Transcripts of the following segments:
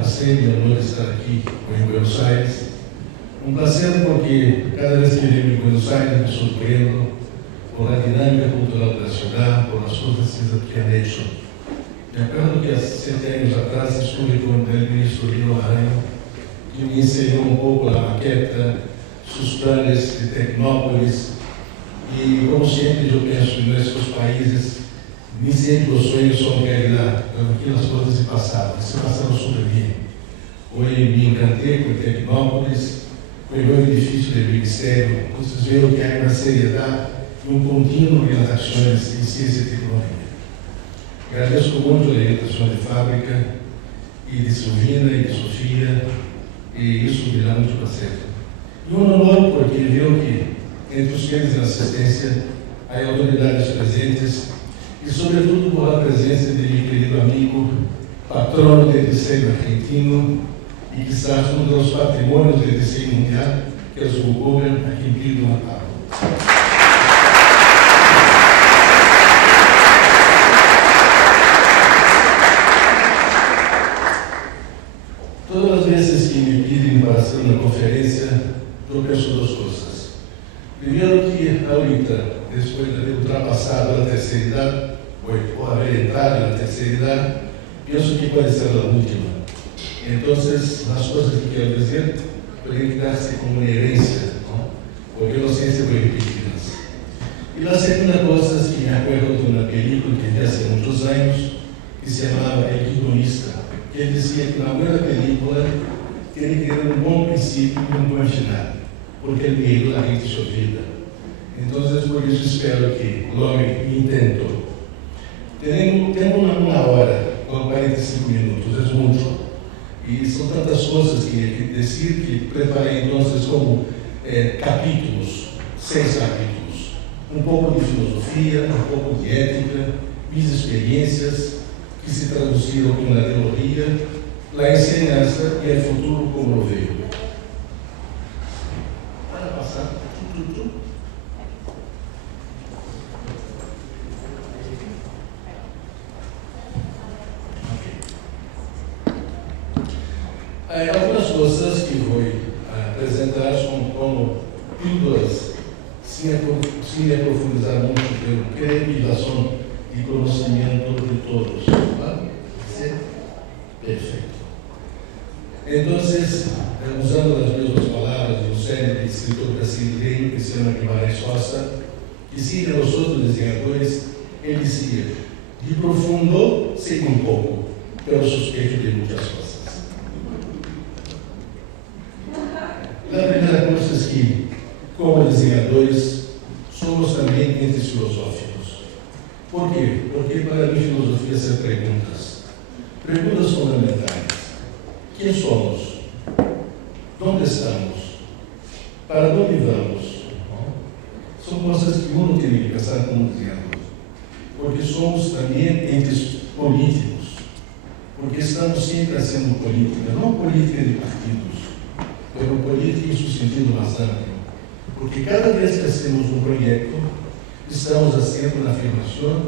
prazer e honor estar aqui em Buenos Aires. Um prazer porque cada vez que venho em Buenos Aires me surpreendo por a dinâmica cultural da cidade, por as coisas que han hecho. Me acuerdo que há 7 anos atrás estive com o ministro Lino Arranho, que me ensinou um pouco a maqueta, seus planos de Tecnópolis. E, como sempre, eu penso em nossos países, nem sempre os sonhos são realidade, aquelas coisas se passaram super bem. Hoje me encantei com Tecnópolis, com o novo edifício do Ministério. Vocês veem que há uma seriedade e um contínuo nas ações em ciência e tecnologia. Agradeço muito a orientação de fábrica e de Silvina e de Sofia, e isso me dá muito prazer. E um honor porque viu que entre os membros da assistência há autoridades presentes e, sobretudo, por a presença de meu querido amigo, patrono de desenho argentino e quizás um dos patrimônios de desenho mundial, que é o Guggenheim, a quem pido uma palavra. Todas as vezes que me pedem para fazer uma conferência, eu penso 2 coisas. Primeiro que ahorita, depois de ter ultrapassado a terceira idade, ou haver entrado na terceira idade, penso que pode ser a última. Então, as coisas que quero dizer podem dar-se como uma herência, não? Porque eu não sei se vou repetir-las. E a segunda coisa que me acuerdo de uma película que vi há muitos anos, que se chamava El Guionista, que ele dizia que na primeira película tem que ter um bom princípio e um bom final, porque el meio a gente se olvida. Então, por isso espero que logo me intento. Temos uma hora com 45 minutos, é muito. E são tantas coisas que dizer que preparei então como capítulos, 6 capítulos. Um pouco de filosofia, um pouco de ética, minhas experiências que se traduziram na teoria, a ensinança e o futuro como eu vejo. Algumas coisas que vou apresentar são como pílulas, sem aprofundar muito, pelo creio e razão de conhecimento de todos. Tá? Perfeito. Então, usando as mesmas palavras de um célebre escritor brasileiro que se chama Guimarães Rosa, que siga os outros desenhadores, ele dizia: de profundo sei um pouco, pelo suspeito de muitas coisas. A primeira coisa é que, como desenhadores, somos também entes filosóficos. Por quê? Porque para mim filosofia são perguntas. Perguntas fundamentais. Quem somos? Onde estamos? Para onde vamos? São coisas que uno tem que pensar como desenhador. Porque somos também entes políticos. Porque estamos sempre fazendo política, não política de partidos, mas política em seu sentido mais amplo. Porque cada vez que fazemos um projeto, estamos fazendo uma afirmação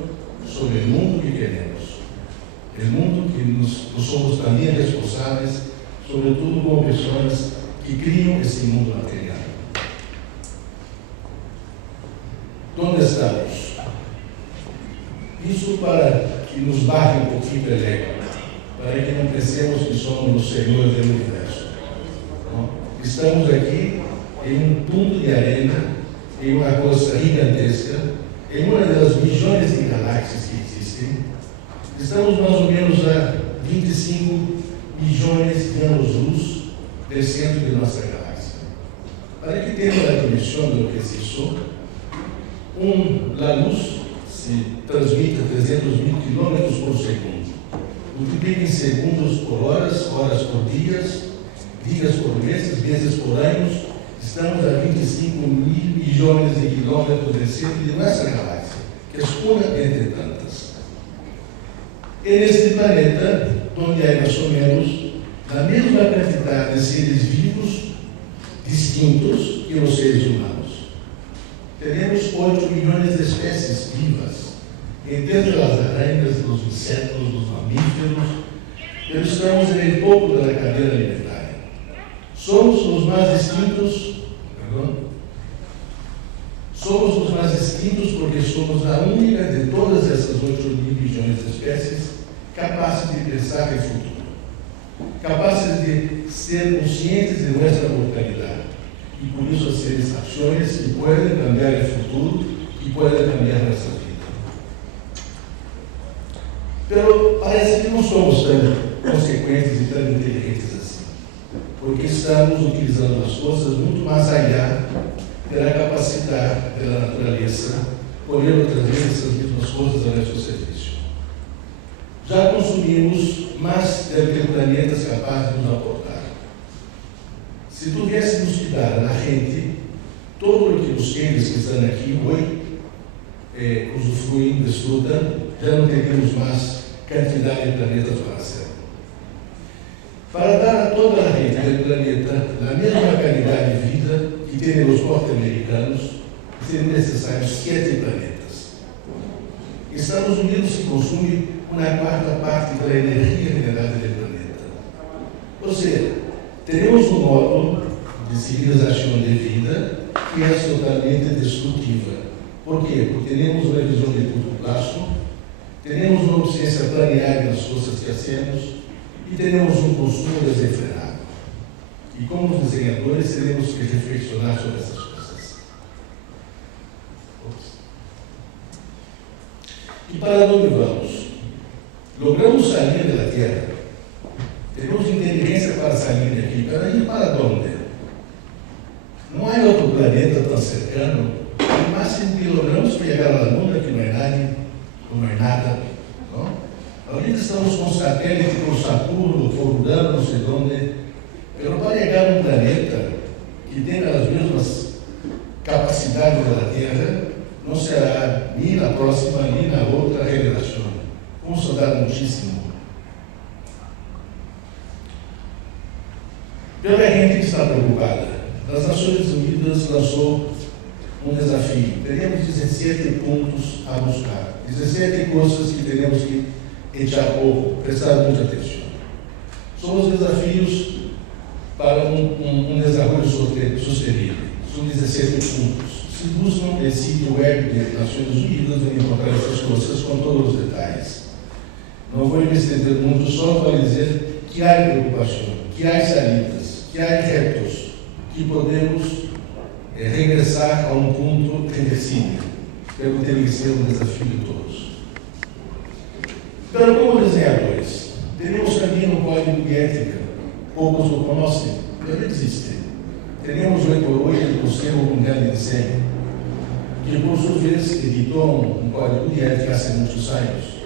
sobre o mundo que queremos. O mundo que nós somos também responsáveis, sobretudo como pessoas que criam esse mundo material. Onde estamos? Isso para que nos baixe um pouquinho o ego, para que não pensemos que somos os senhores do universo. Não? Estamos aqui em um ponto de arena, em uma coisa gigantesca, em uma das milhões de galáxias que existem. Estamos mais ou menos a 25 milhões de anos-luz do centro de nossa galáxia. Para que tenhamos a dimensão do que é isso, a luz se transmite a 300 mil quilômetros por segundo. Multiplica em segundos por horas, horas por dias, dias por meses, meses por anos. Estamos a 25 mil milhões de quilômetros do centro de nossa galáxia, que é uma entre tantas. É neste planeta onde há mais ou menos a mesma quantidade de seres vivos distintos que os seres humanos. Teremos 8 milhões de espécies vivas, entre as aranhas, dos insetos, dos mamíferos, pero estamos en el topo de la cadena alimentaria. Somos los más distintos, somos los más distintos porque somos la única de todas essas 8.000 milhões de espécies capazes de pensar em futuro, capazes de ser conscientes de nossa mortalidade e por isso hacer ações que podem cambiar o futuro e podem cambiar nossa vida. Pero parece que não somos tão consequentes e tão inteligentes assim, porque estamos utilizando as coisas muito mais allá da capacidade da natureza, podendo trazer essas mesmas coisas a nosso serviço. Já consumimos mais do que o planeta é capaz de nos aportar. Se tivéssemos que dar à gente todo o que os seres que estão aqui hoje usufruindo, desfrutando, já não teríamos mais quantidade de planetas para ser. Para dar a toda a gente do planeta a mesma qualidade de vida que têm os norte-americanos, seriam necessários 7 planetas. Estados Unidos se consome uma quarta parte da energia generada do planeta. Ou seja, teremos um modo de civilização de vida que é totalmente destrutiva. Por quê? Porque temos uma visão de curto prazo, temos uma obsessão planeada nas coisas que hacemos e temos um consumo desenfreado. E como desenhadores, teremos que reflexionar sobre essas coisas. E para onde vamos? Logramos sair da Terra. Temos inteligência para sair daqui. Para onde? Não há outro planeta tão cercano. O máximo que logramos foi chegar à Lua, que não é nada. Não? Ahorita estamos com satélite, com Saturno, com Urano, não sei onde. Mas para chegar a um planeta que tenha as mesmas capacidades da Terra, não será nem na próxima, nem na outra revelação. Vamos estudar muitíssimo. Pela gente que está preocupada, as Nações Unidas lançou um desafio. Teremos 17 pontos a buscar, 17 coisas que teremos que echar ojo, prestar muita atenção. São os desafios para um desenvolvimento sustenido. São 17 pontos. Se buscam o sítio web das Nações Unidas, vão encontrar essas coisas com todos os detalhes. Não vou me estender muito, só para dizer que há preocupação, que há saídas, que há retos, que podemos regressar a um ponto reversível, que tem que ser um desafio de todos. Então, como desenhadores, temos também um código de ética, poucos o conhecem, mas existe. Temos hoje por hoje o Conselho Mundial de Desenho, que por sua vez editou um código de ética há muitos anos.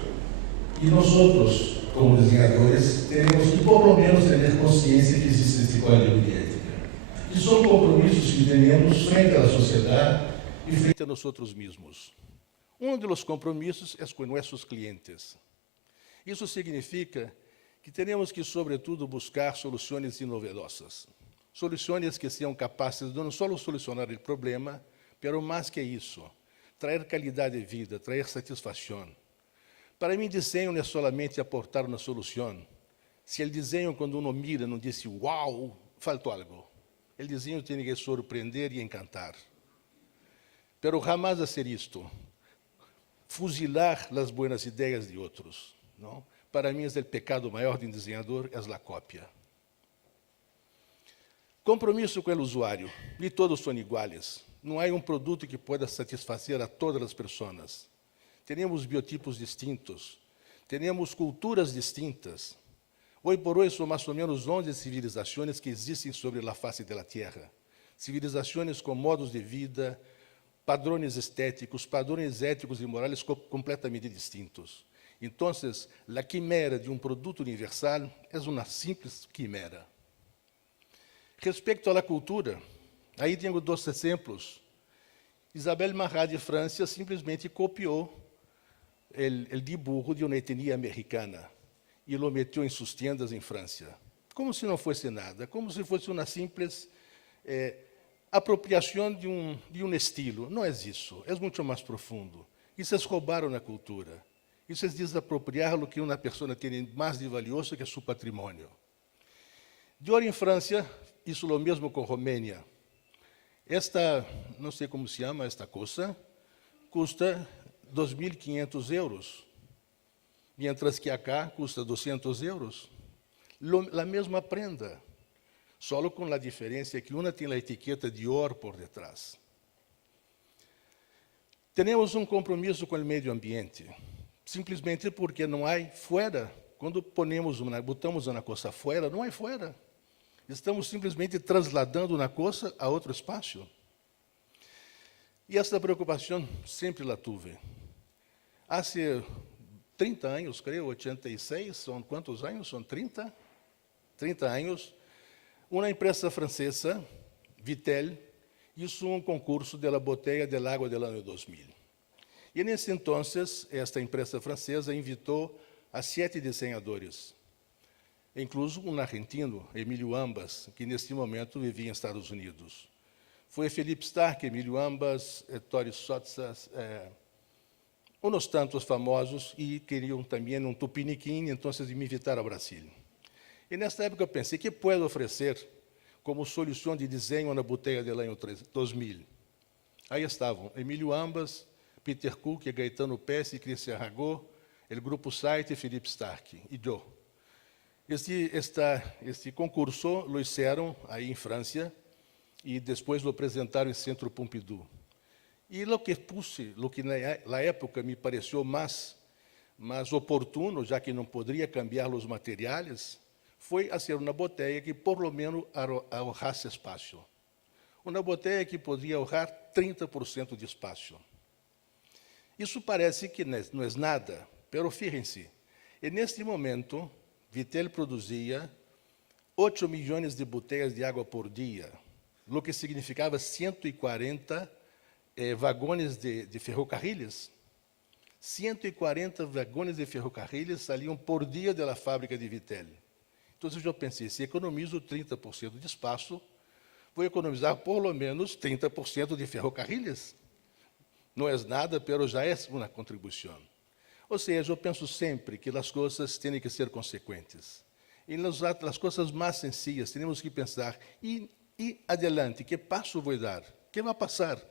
E nós outros, como desenhadores, teremos que, por menos, ter consciência que existe esse código de ética. E são compromissos que temos frente à sociedade e frente a nós outros mesmos. Um dos compromissos é com nossos clientes. Isso significa que temos que, sobretudo, buscar soluções inovadoras. Soluções que sejam capazes de não só solucionar o problema, mas mais que isso, trazer qualidade de vida, trazer satisfação. Para mim, desenho não é somente aportar uma solução. Se o desenho, quando uno mira, não diz uau, faltou algo. O desenho tem que surpreender e encantar. Pero jamais fazer isto. Fuzilar as boas ideias de outros. Não? Para mim, é o pecado maior de um desenhador, é a cópia. Compromisso com o usuário. E todos são iguais. Não há um produto que possa satisfazer a todas as pessoas. Temos biotipos distintos, temos culturas distintas. Hoje por hoje são mais ou menos 11 civilizações que existem sobre a face da Terra. Civilizações com modos de vida, padrões estéticos, padrões éticos e morais completamente distintos. Então, a quimera de um produto universal é uma simples quimera. Respeito à cultura, aí tenho 2 exemplos. Isabelle Marant de França simplesmente copiou o dibujo de uma etnia americana e lo meteu em suas tiendas em França. Como se não fosse nada, como se fosse uma simples apropriação de um estilo. Não é isso, é muito mais profundo. Isso é roubaram na cultura. Isso é desapropriar o que uma pessoa tem mais de valioso, que é seu patrimônio. De hora em França, isso é o mesmo com Romênia. Esta, não sei como se chama esta coisa, custa 2.500 euros, mientras que acá custa 200 euros. A mesma prenda, só com a diferença que uma tem a etiqueta de ouro por detrás. Temos um compromisso com o meio ambiente, simplesmente porque não há fora. Quando botamos uma coisa fora, não há fora. Estamos simplesmente trasladando uma coisa a outro espaço. E essa preocupação sempre la tive. Há 30 anos, creio, 86, são quantos anos? São 30? 30 anos, uma empresa francesa, Vittel, hizo um concurso da botella del agua del ano 2000. E nesse entonces, esta empresa francesa invitou a 7 desenhadores, incluso um argentino, Emílio Ambas, que neste momento vivia em Estados Unidos. Foi Philippe Starck, Emílio Ambas, Ettore Sottsass, uns tantos famosos, e queriam também um tupiniquim, então me invitaram ao Brasil. E nesta época eu pensei, que posso oferecer como solução de desenho na botella del ano 2000? Aí estavam Emílio Ambas, Peter Cook, Gaetano Pesce, Christian Ragot, o grupo Site e Philippe Starck, e eu. Este concurso lo fizeram aí em França e depois lo apresentaram em Centro Pompidou. E o que na época me pareceu mais oportuno, já que não poderia cambiar os materiais, foi fazer uma botella que por lo menos ahorrasse espaço. Uma botella que poderia ahorrar 30% de espaço. Isso parece que não é nada, pero fíjense, e neste momento, Vittel produzia 8 milhões de botelhas de água por dia, o que significava 140 vagões de ferrocarriles. 140 vagões de ferrocarriles saliam por dia da fábrica de Vittel. Então, eu pensei, se economizo 30% de espaço, vou economizar por lo menos 30% de ferrocarriles. Não é nada, mas já é uma contribuição. Ou seja, eu penso sempre que as coisas têm que ser consequentes. E nas coisas mais sencillas, temos que pensar, e adelante, que passo vou dar? O que vai passar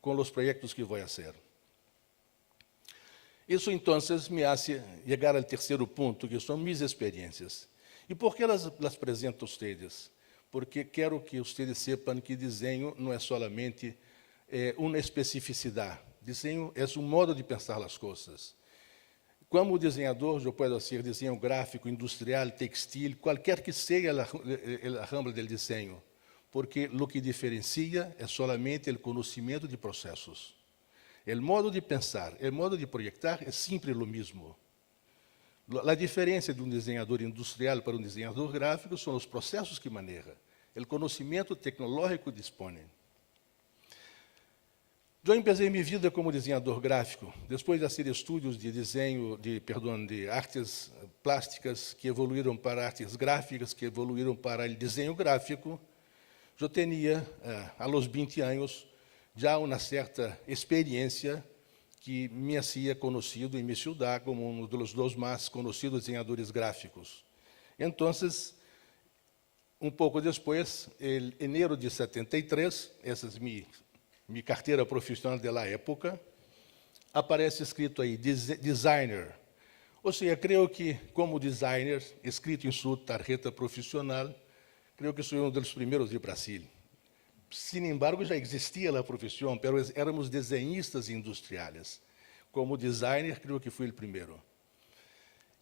com os projetos que vou fazer? Isso, então, me hace chegar ao terceiro ponto, que são minhas experiências. E por que las apresento a vocês? Porque quero que vocês sepam que desenho não é solamente uma especificidade. Desenho é um modo de pensar as coisas. Como desenhador, eu posso ser desenho gráfico, industrial, textil, qualquer que seja a rama do desenho, porque o que diferencia é solamente o conhecimento de processos. O modo de pensar, o modo de projetar é sempre o mesmo. A diferença de um desenhador industrial para um desenhador gráfico são os processos que maneja, o conhecimento tecnológico que dispõe. Eu comecei minha vida como desenhador gráfico, depois de fazer estudos de desenho, de artes plásticas, que evoluíram para artes gráficas, que evoluíram para o desenho gráfico. Eu tinha, aos 20 anos, já uma certa experiência que me hacía conhecido em minha cidade como um dos dois mais conhecidos desenhadores gráficos. Então, pouco depois, em enero de 73, essa é minha carteira profissional da época, aparece escrito aí, designer. Ou seja, creio que, como designer, escrito em sua tarjeta profissional, creio que sou um dos primeiros de Brasil. Sin embargo, já existia a profissão, mas éramos desenhistas industriais. Como designer, creio que fui o primeiro.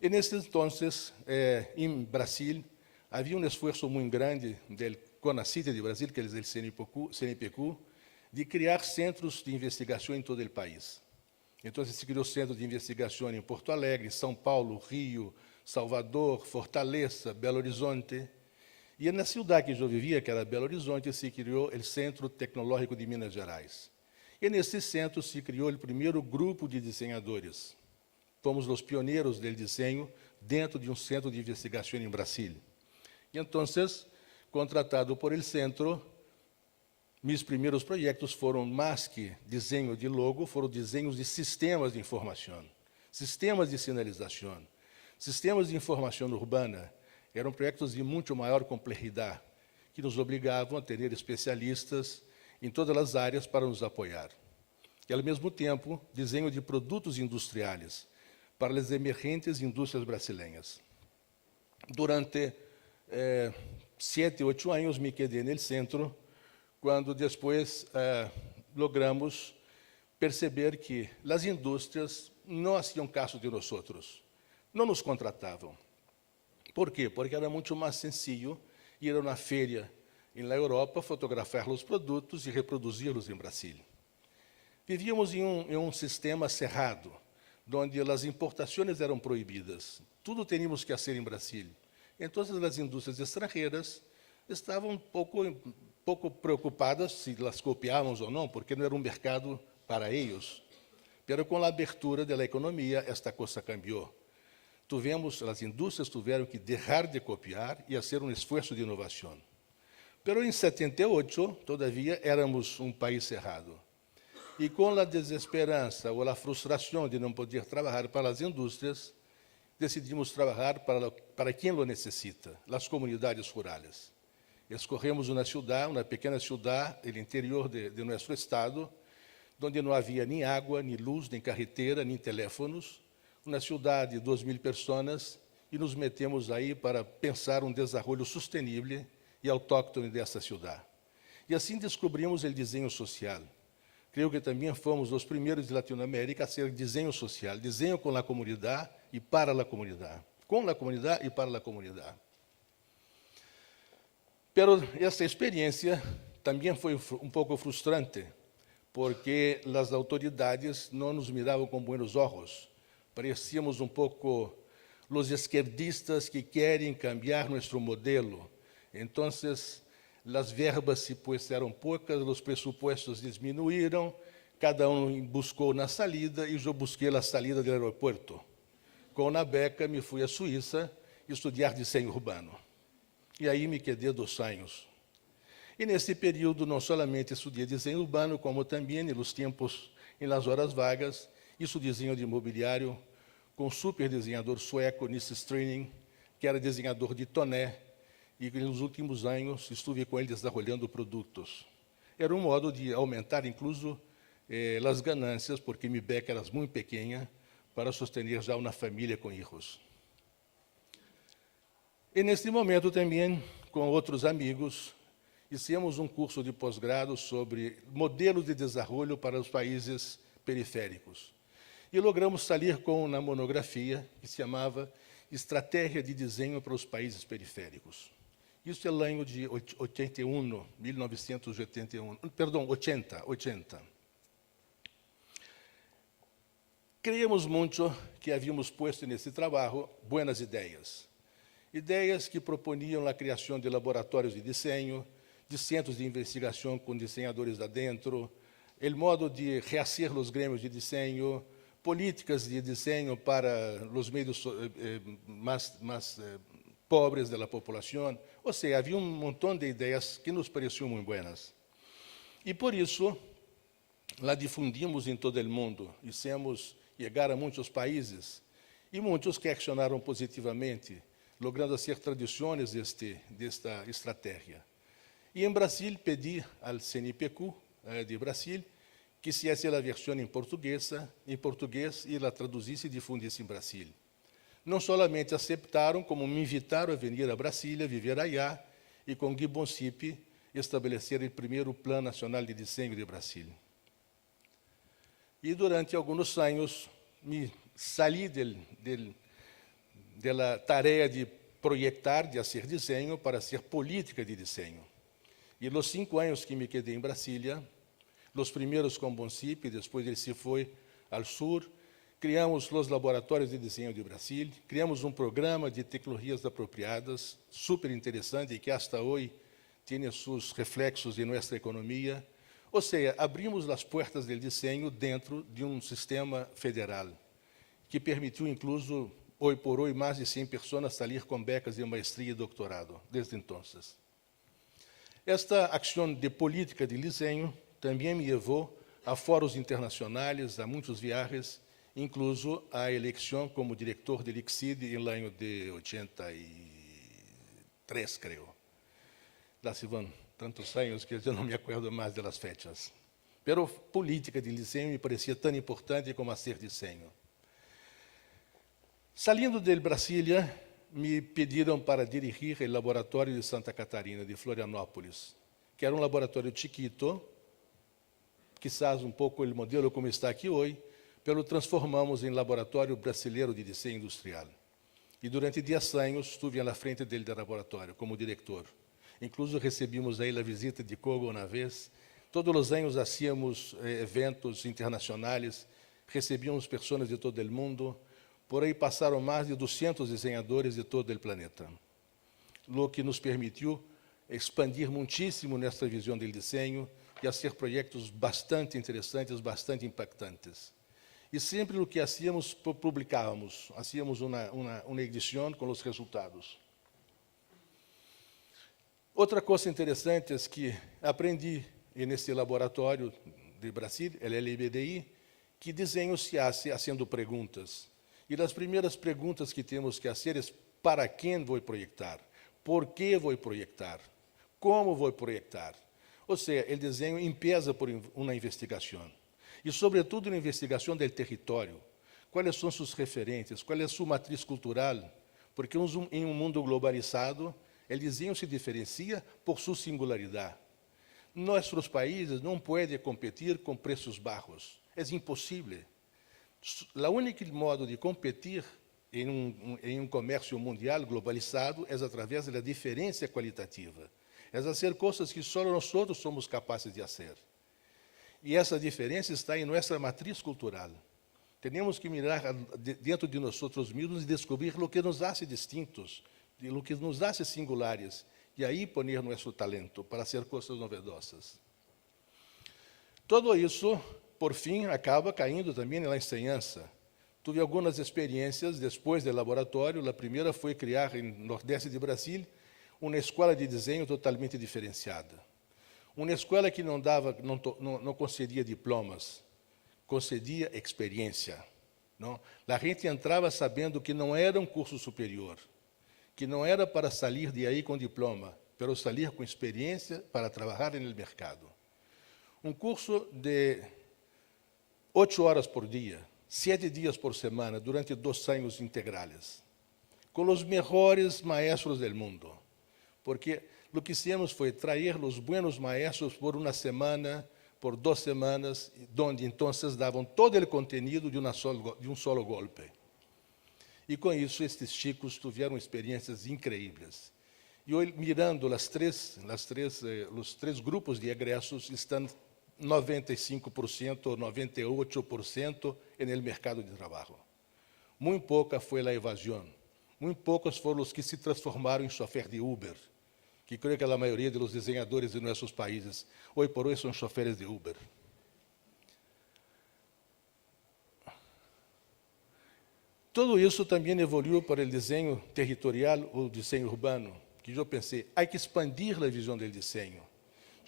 E, nesse entonces, em Brasil, havia um esforço muito grande do CONACYT de Brasil, que é o CNPq, de criar centros de investigação em todo o país. Então, se criou centro de investigação em Porto Alegre, São Paulo, Rio, Salvador, Fortaleza, Belo Horizonte. E na cidade que eu vivia, que era Belo Horizonte, se criou o Centro Tecnológico de Minas Gerais. E nesse centro se criou o primeiro grupo de desenhadores. Fomos os pioneiros do desenho dentro de um centro de investigação em Brasília. E então, contratado por el centro, meus primeiros projetos foram mais que desenho de logo, foram desenhos de sistemas de informação. sistemas de sinalização, sistemas de informação urbana, eram projetos de muito maior complexidade, que nos obrigavam a ter especialistas em todas as áreas para nos apoiar. E, ao mesmo tempo, desenho de produtos industriais para as emergentes indústrias brasileiras. Durante 7, 8 anos me quedei no centro, quando depois logramos perceber que as indústrias não faziam caso de nós, não nos contratavam. Por quê? Porque era muito mais sencillo ir a uma feira na Europa, fotografar os produtos e reproduzi-los em Brasília. Vivíamos em um sistema cerrado, onde as importações eram proibidas. Tudo teríamos que fazer em Brasília. Então, as indústrias estrangeiras estavam pouco preocupadas se las copiávamos ou não, porque não era um mercado para eles. Mas com a abertura da economia, esta coisa cambiou. As indústrias tiveram que deixar de copiar e fazer um esforço de inovação. Mas em 78, todavia, éramos um país cerrado. E com a desesperança ou a frustração de não poder trabalhar para as indústrias, decidimos trabalhar para quem o necessita, as comunidades rurais. Escorremos uma pequena cidade no interior de nosso estado, onde não havia nem água, nem luz, nem carretera, nem teléfonos, uma cidade de 2.000 pessoas, e nos metemos aí para pensar um desenvolvimento sustentável e autóctone dessa cidade. E assim descobrimos o desenho social. Creio que também fomos os primeiros de Latinoamérica a ser desenho social, desenho com a comunidade e para a comunidade. Com a comunidade e para a comunidade. Pero essa experiência também foi um pouco frustrante, porque as autoridades não nos miravam com buenos olhos. Parecíamos um pouco os esquerdistas que querem cambiar nosso modelo. Então, as verbas se puseram poucas, os pressupostos diminuíram, cada um buscou na salida e eu busquei a salida do aeroporto. Com a beca, me fui à Suíça estudar desenho urbano. E aí me quedei 2 anos. E nesse período, não somente estudei desenho urbano, como também, nos tempos, nas horas vagas, isso desenho de imobiliário com um super desenhador sueco, Nisse Strinning, que era desenhador de Toné, e nos últimos anos estive com ele desenvolvendo produtos. Era um modo de aumentar, incluso, as ganâncias, porque minha beca era muito pequena, para sostener já uma família com filhos. E neste momento também, com outros amigos, fizemos um curso de pós-grado sobre modelos de desenvolvimento para os países periféricos. E logramos sair com uma monografia que se chamava Estratégia de Desenho para os Países Periféricos. Isso é o ano de 80. Creíamos muito que havíamos posto nesse trabalho boas ideias. Ideias que proponiam a criação de laboratórios de desenho, de centros de investigação com desenhadores adentro, o modo de reacer os grêmios de desenho, políticas de desenho para os meios mais pobres da população. Ou seja, havia um montão de ideias que nos pareciam muito boas. E por isso, la difundimos em todo o mundo, hicimos chegar a muitos países, e muitos que accionaram positivamente, logrando fazer tradições desta estratégia. E em Brasil, pedi ao CNPq de Brasil que se fizesse a versão em português e la traduzisse e difundisse em Brasil. Não somente aceitaram, como me invitaram a vir a Brasília, viver allá, e com Gui Boncipi estabelecer o primeiro Plano Nacional de Desenho de Brasília. E durante alguns anos me saí da tarefa de projetar, de fazer desenho, para fazer política de desenho. E os 5 anos que me quedei em Brasília, os primeiros com Boncipi, depois ele se foi ao sul, criamos os laboratórios de desenho de Brasília, criamos um programa de tecnologias apropriadas, super interessante, e que hasta hoje tem seus reflexos em nossa economia. Ou seja, abrimos as portas do desenho dentro de um sistema federal, que permitiu, incluso, hoje por hoje, mais de 100 pessoas sair com becas de maestria e doutorado, desde então. Esta ação de política de desenho também me levou a fóruns internacionais, a muitos viagens, incluso a eleição como diretor del ICSID no ano de 83, creio. Lá se vão tantos anos que eu não me acordo mais das fechas. Pero política de desenho me parecia tão importante como fazer desenho. Saindo de Brasília, me pediram para dirigir o laboratório de Santa Catarina, de Florianópolis, que era um laboratório chiquito, quizás um pouco o modelo como está aqui hoje, pelo transformamos em laboratório brasileiro de desenho industrial. E durante 10 anos estive na frente dele do laboratório, como diretor. Incluso recebemos aí a visita de Kogo uma vez. Todos os anos hacíamos eventos internacionais, recebíamos pessoas de todo o mundo. Por aí passaram mais de 200 desenhadores de todo o planeta, o que nos permitiu expandir muitíssimo nessa visão do desenho e fazer projetos bastante interessantes, bastante impactantes. E sempre o que hacíamos, publicávamos, hacíamos uma edição com os resultados. Outra coisa interessante é que aprendi nesse laboratório de Brasília, o LBDI, que desenho se hace fazendo perguntas. E as primeiras perguntas que temos que fazer é para quem vou projetar, por que vou projetar, como vou projetar. Ou seja, o desenho empieza por uma investigação. E, sobretudo, uma investigação do território. Quais são suas referências, qual é a sua matriz cultural? Porque em um mundo globalizado, o desenho se diferencia por sua singularidade. Nossos países não podem competir com preços baixos. É impossível. O único modo de competir em um comércio mundial globalizado é através da diferença qualitativa. É fazer coisas que só nós somos capazes de fazer. E essa diferença está em nossa matriz cultural. Temos que mirar dentro de nós mesmos e descobrir o que nos faz distintos, o que nos faz singulares, e aí poner nosso talento para fazer coisas novedosas. Tudo isso, por fim, acaba caindo também na enseñança. Tive algumas experiências depois do laboratório. A primeira foi criar, em Nordeste de Brasília, uma escola de desenho totalmente diferenciada. Uma escola que não concedia diplomas, concedia experiência. Não? A gente entrava sabendo que não era um curso superior, que não era para sair de aí com diploma, pero sair com experiência para trabalhar no mercado. Um curso de 8 horas por dia, 7 dias por semana, durante 2 anos integrais, com os melhores maestros do mundo. Porque o que hicimos foi trazer os buenos maestros por uma semana, por 2 semanas, onde então davam todo o conteúdo de um solo golpe. E com isso, estes chicos tiveram experiências incríveis. E hoje, mirando os 3 grupos de egressos, estão 95% ou 98% no mercado de trabalho. Muito pouca foi a evasão. Muito poucos foram os que se transformaram em chofer de Uber, que creio que a maioria dos desenhadores de nossos países, hoje por hoje, são choferes de Uber. Tudo isso também evoluiu para o desenho territorial ou desenho urbano, que eu pensei, há que expandir a visão do desenho.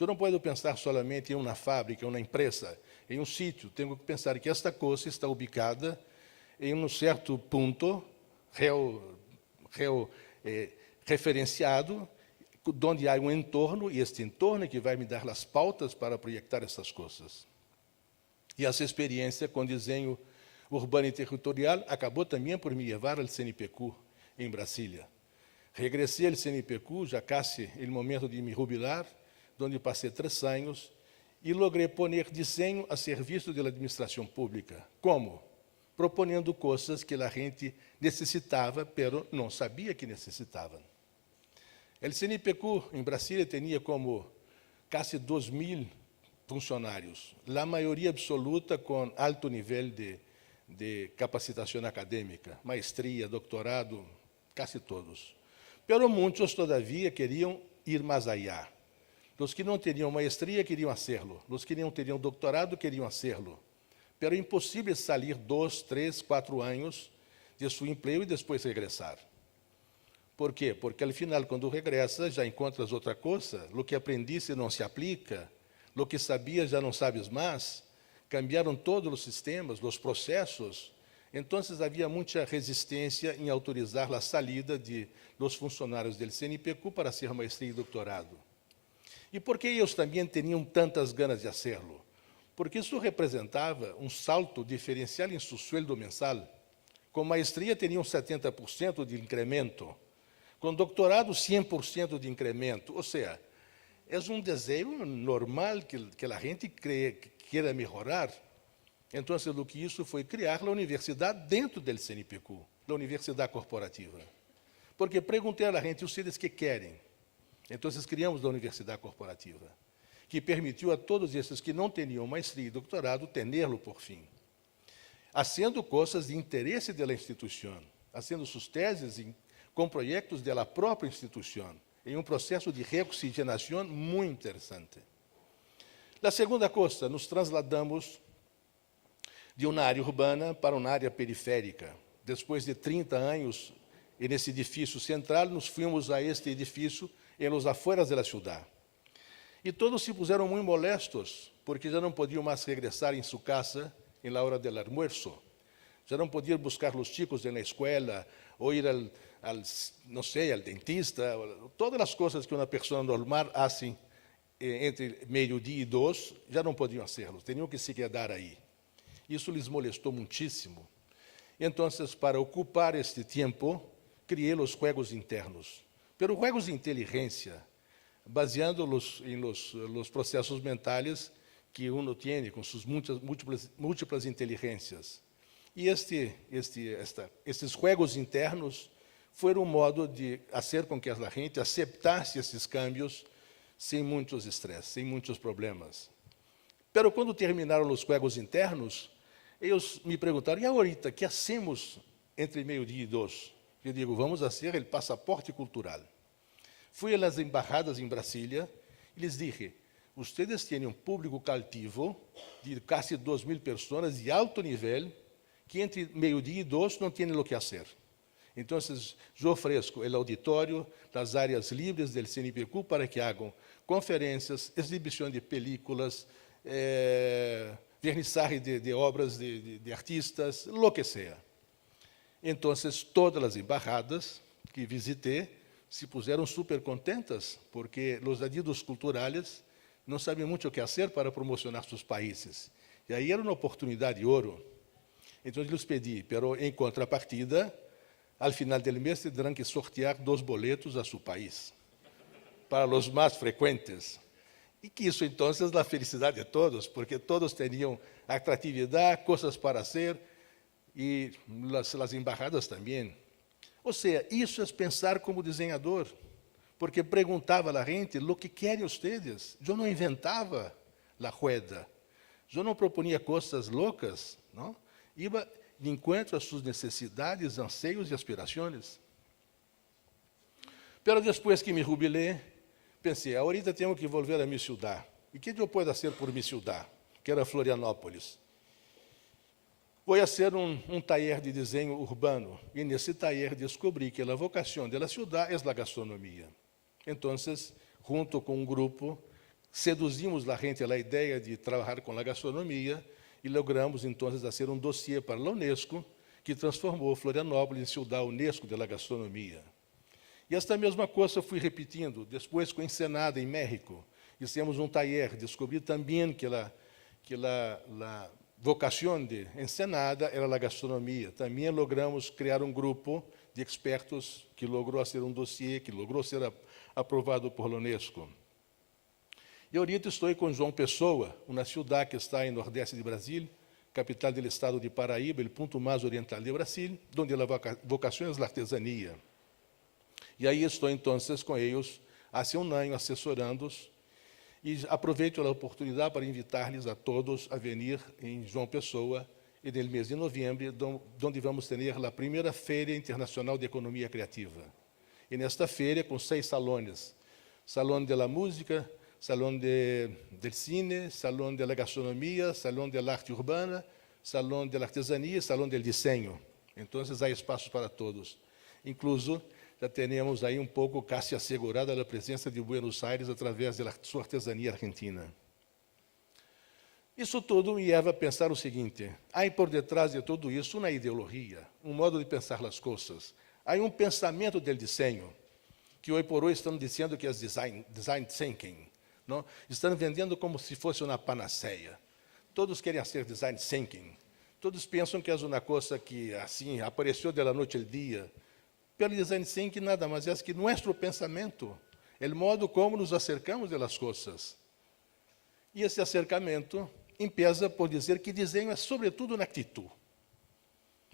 Eu não posso pensar solamente em uma fábrica, em uma empresa, em um sítio. Tenho que pensar que esta coisa está ubicada em um certo ponto referenciado, onde há um entorno, e este entorno é que vai me dar as pautas para projetar essas coisas. E essa experiência com desenho urbano e territorial acabou também por me levar ao CNPq, em Brasília. Regressei ao CNPq, já quase no momento de me jubilar, onde passei 3 anos, e logrei poner desenho a serviço da administração pública. Como? Proponendo coisas que a gente necessitava, pero não sabia que necessitavam. O CNPq em Brasília tinha como quase 2.000 funcionários, a maioria absoluta com alto nível de capacitação acadêmica, maestria, doutorado, quase todos. Pero muitos todavia queriam ir mais allá. Os que não teriam maestria queriam hacerlo, os que não teriam doutorado queriam hacerlo. Pero é impossível sair 2, 3, 4 anos de seu emprego e depois regressar. Por quê? Porque, ao final, quando regressa, já encontras outra coisa, o que aprendiste não se aplica, o que sabias já não sabes mais, cambiaram todos os sistemas, os processos, Então, havia muita resistência em autorizar a saída dos funcionários do CNPq para ser maestria e doutorado. E por que eles também tinham tantas ganas de fazê-lo? Porque isso representava um salto diferencial em seu sueldo mensal. Com maestria, teriam 70% de incremento. Com doutorado, 100% de incremento. Ou seja, é um desejo normal que a gente queira melhorar. Então, o que isso foi criar a universidade dentro do CNPq, a universidade corporativa. Porque perguntei a gente, vocês que querem? Então, criamos a universidade corporativa, que permitiu a todos esses que não tinham maestria e doutorado, tê-lo por fim. Fazendo coisas de interesse da instituição, fazendo suas teses com projetos da própria instituição, em um processo de reoxigenação muito interessante. A segunda coisa, nos trasladamos de uma área urbana para uma área periférica. Depois de 30 anos nesse edifício central, nos fomos a este edifício em los afueras da cidade. E todos se puseram muito molestos, porque já não podiam mais regressar em sua casa em la hora del almuerzo. Já não podiam buscar os chicos na escola, ou ir não sei, ao dentista, todas as coisas que uma pessoa normal faz entre meio-dia e 2, já não podiam fazê-lo, tinham que se quedar aí. Isso lhes molestou muitíssimo. Então, para ocupar este tempo, criei os jogos internos. Pero jogos de inteligência, baseando-los em los processos mentais que uno tem com suas múltiplas inteligências. E estes jogos internos foram um modo de fazer com que a gente aceitasse esses cambios sem muitos estresses, sem muitos problemas. Pero quando terminaram os jogos internos, eles me perguntaram, e agora, que hacemos entre meio-dia e 2? Eu digo, vamos fazer o passaporte cultural. Fui às embajadas em Brasília e lhes dije, vocês têm um público cativo de quase 2.000 pessoas de alto nível que entre meio-dia e 2 não têm o que fazer. Então, eu ofereço o auditório das áreas livres do CNPq para que hagam conferências, exibição de películas, vernissagem de obras de artistas, lo que seja. Então, todas as embajadas que visitei se puseram super contentas, porque os adidos culturais não sabem muito o que fazer para promocionar seus países. E aí era uma oportunidade de ouro. Então, eu lhes pedi, pero em contrapartida, ao final do mês, terão que sortear 2 boletos a seu país, para os mais frequentes. E que isso, então, é a felicidade de todos, porque todos teriam atratividade, coisas para fazer, e as embajadas também. Ou seja, isso é pensar como desenhador, porque perguntava a gente o que querem vocês. Eu não inventava a rueda, eu não proponia coisas loucas, não? Iba de encontro às suas necessidades, anseios e aspirações. Pero depois que me jubilei, pensei, ahorita tenho que volver a minha cidade. E o que eu posso fazer por minha cidade, que era Florianópolis? Vou fazer um taller de desenho urbano, e nesse taller descobri que a vocação da cidade é a gastronomia. Então, junto com um grupo, seduzimos a gente a ideia de trabalhar com a gastronomia e logramos, então, fazer um dossiê para a Unesco, que transformou Florianópolis em cidade Unesco da gastronomia. E esta mesma coisa fui repetindo, depois com Ensenada, em México. Fizemos um taller, descobri também que a vocação de Ensenada era a gastronomia. Também logramos criar um grupo de expertos que logrou fazer um dossiê, que logrou ser aprovado por la Unesco. E ahorita estou com João Pessoa, uma cidade que está em nordeste de Brasil, capital do estado de Paraíba, o ponto mais oriental de Brasil, onde a vocação é a artesania. E aí estou, então, com eles, há um ano, assessorando-os, e aproveito a oportunidade para invitar-lhes a todos a vir em João Pessoa, e no mês de novembro, onde vamos ter a primeira Feira Internacional de Economia Criativa. E nesta feira, com 6 salões, Salão da Música, Salão do Cine, Salão da Gastronomia, Salão da Arte Urbana, Salão da Artesania, Salão do Desenho. Então, há espaço para todos. Incluso, já temos aí um pouco quase assegurada a presença de Buenos Aires através da sua artesania argentina. Isso tudo me leva a pensar o seguinte: há por detrás de tudo isso uma ideologia, um modo de pensar as coisas. Há um pensamento do desenho, que hoje por hoje estão dizendo que é design thinking. Não? Estão vendendo como se fosse uma panaceia. Todos querem ser design thinking. Todos pensam que é uma coisa que, assim, apareceu da noite ao dia. Pelo design thinking, nada mais é que nosso pensamento, o modo como nos acercamos das coisas. E esse acercamento empieza por dizer que desenho é, sobretudo, uma atitude.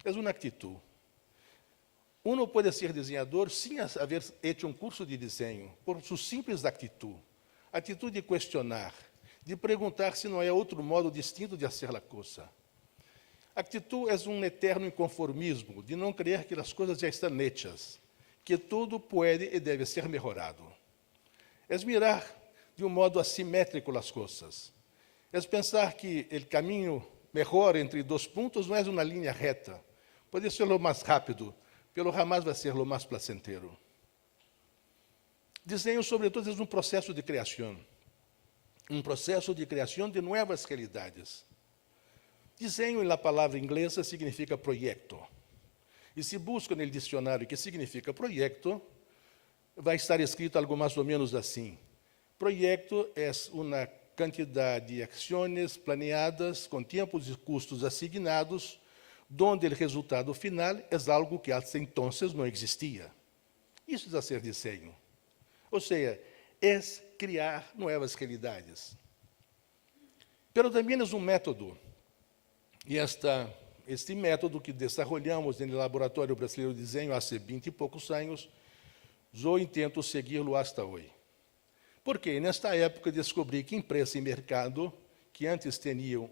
É uma atitude. Uno pode ser desenhador sem haver feito um curso de desenho, por sua simples atitude. Atitude de questionar, de perguntar se não há outro modo distinto de fazer a coisa. Atitude é um eterno inconformismo, de não crer que as coisas já estão hechas, que tudo pode e deve ser melhorado. É mirar de um modo assimétrico as coisas. É pensar que o caminho melhor entre dois pontos não é uma linha reta. Pode ser o mais rápido, pero jamais vai ser o mais placentero. Desenho, sobretudo, é um processo de criação. Um processo de criação de novas realidades. Desenho, na palavra inglesa, significa projeto. E se busca no dicionário o que significa projeto, vai estar escrito algo mais ou menos assim. Projeto é uma quantidade de ações planeadas com tempos e custos assignados, onde o resultado final é algo que até então não existia. Isso é ser desenho. Ou seja, é criar novas realidades. Pero também é um método. E este método que desenvolvemos no Laboratório Brasileiro de Desenho há 20 e poucos anos, eu intento segui-lo hasta hoje. Porque nesta época descobri que empresa e mercado, que antes tinham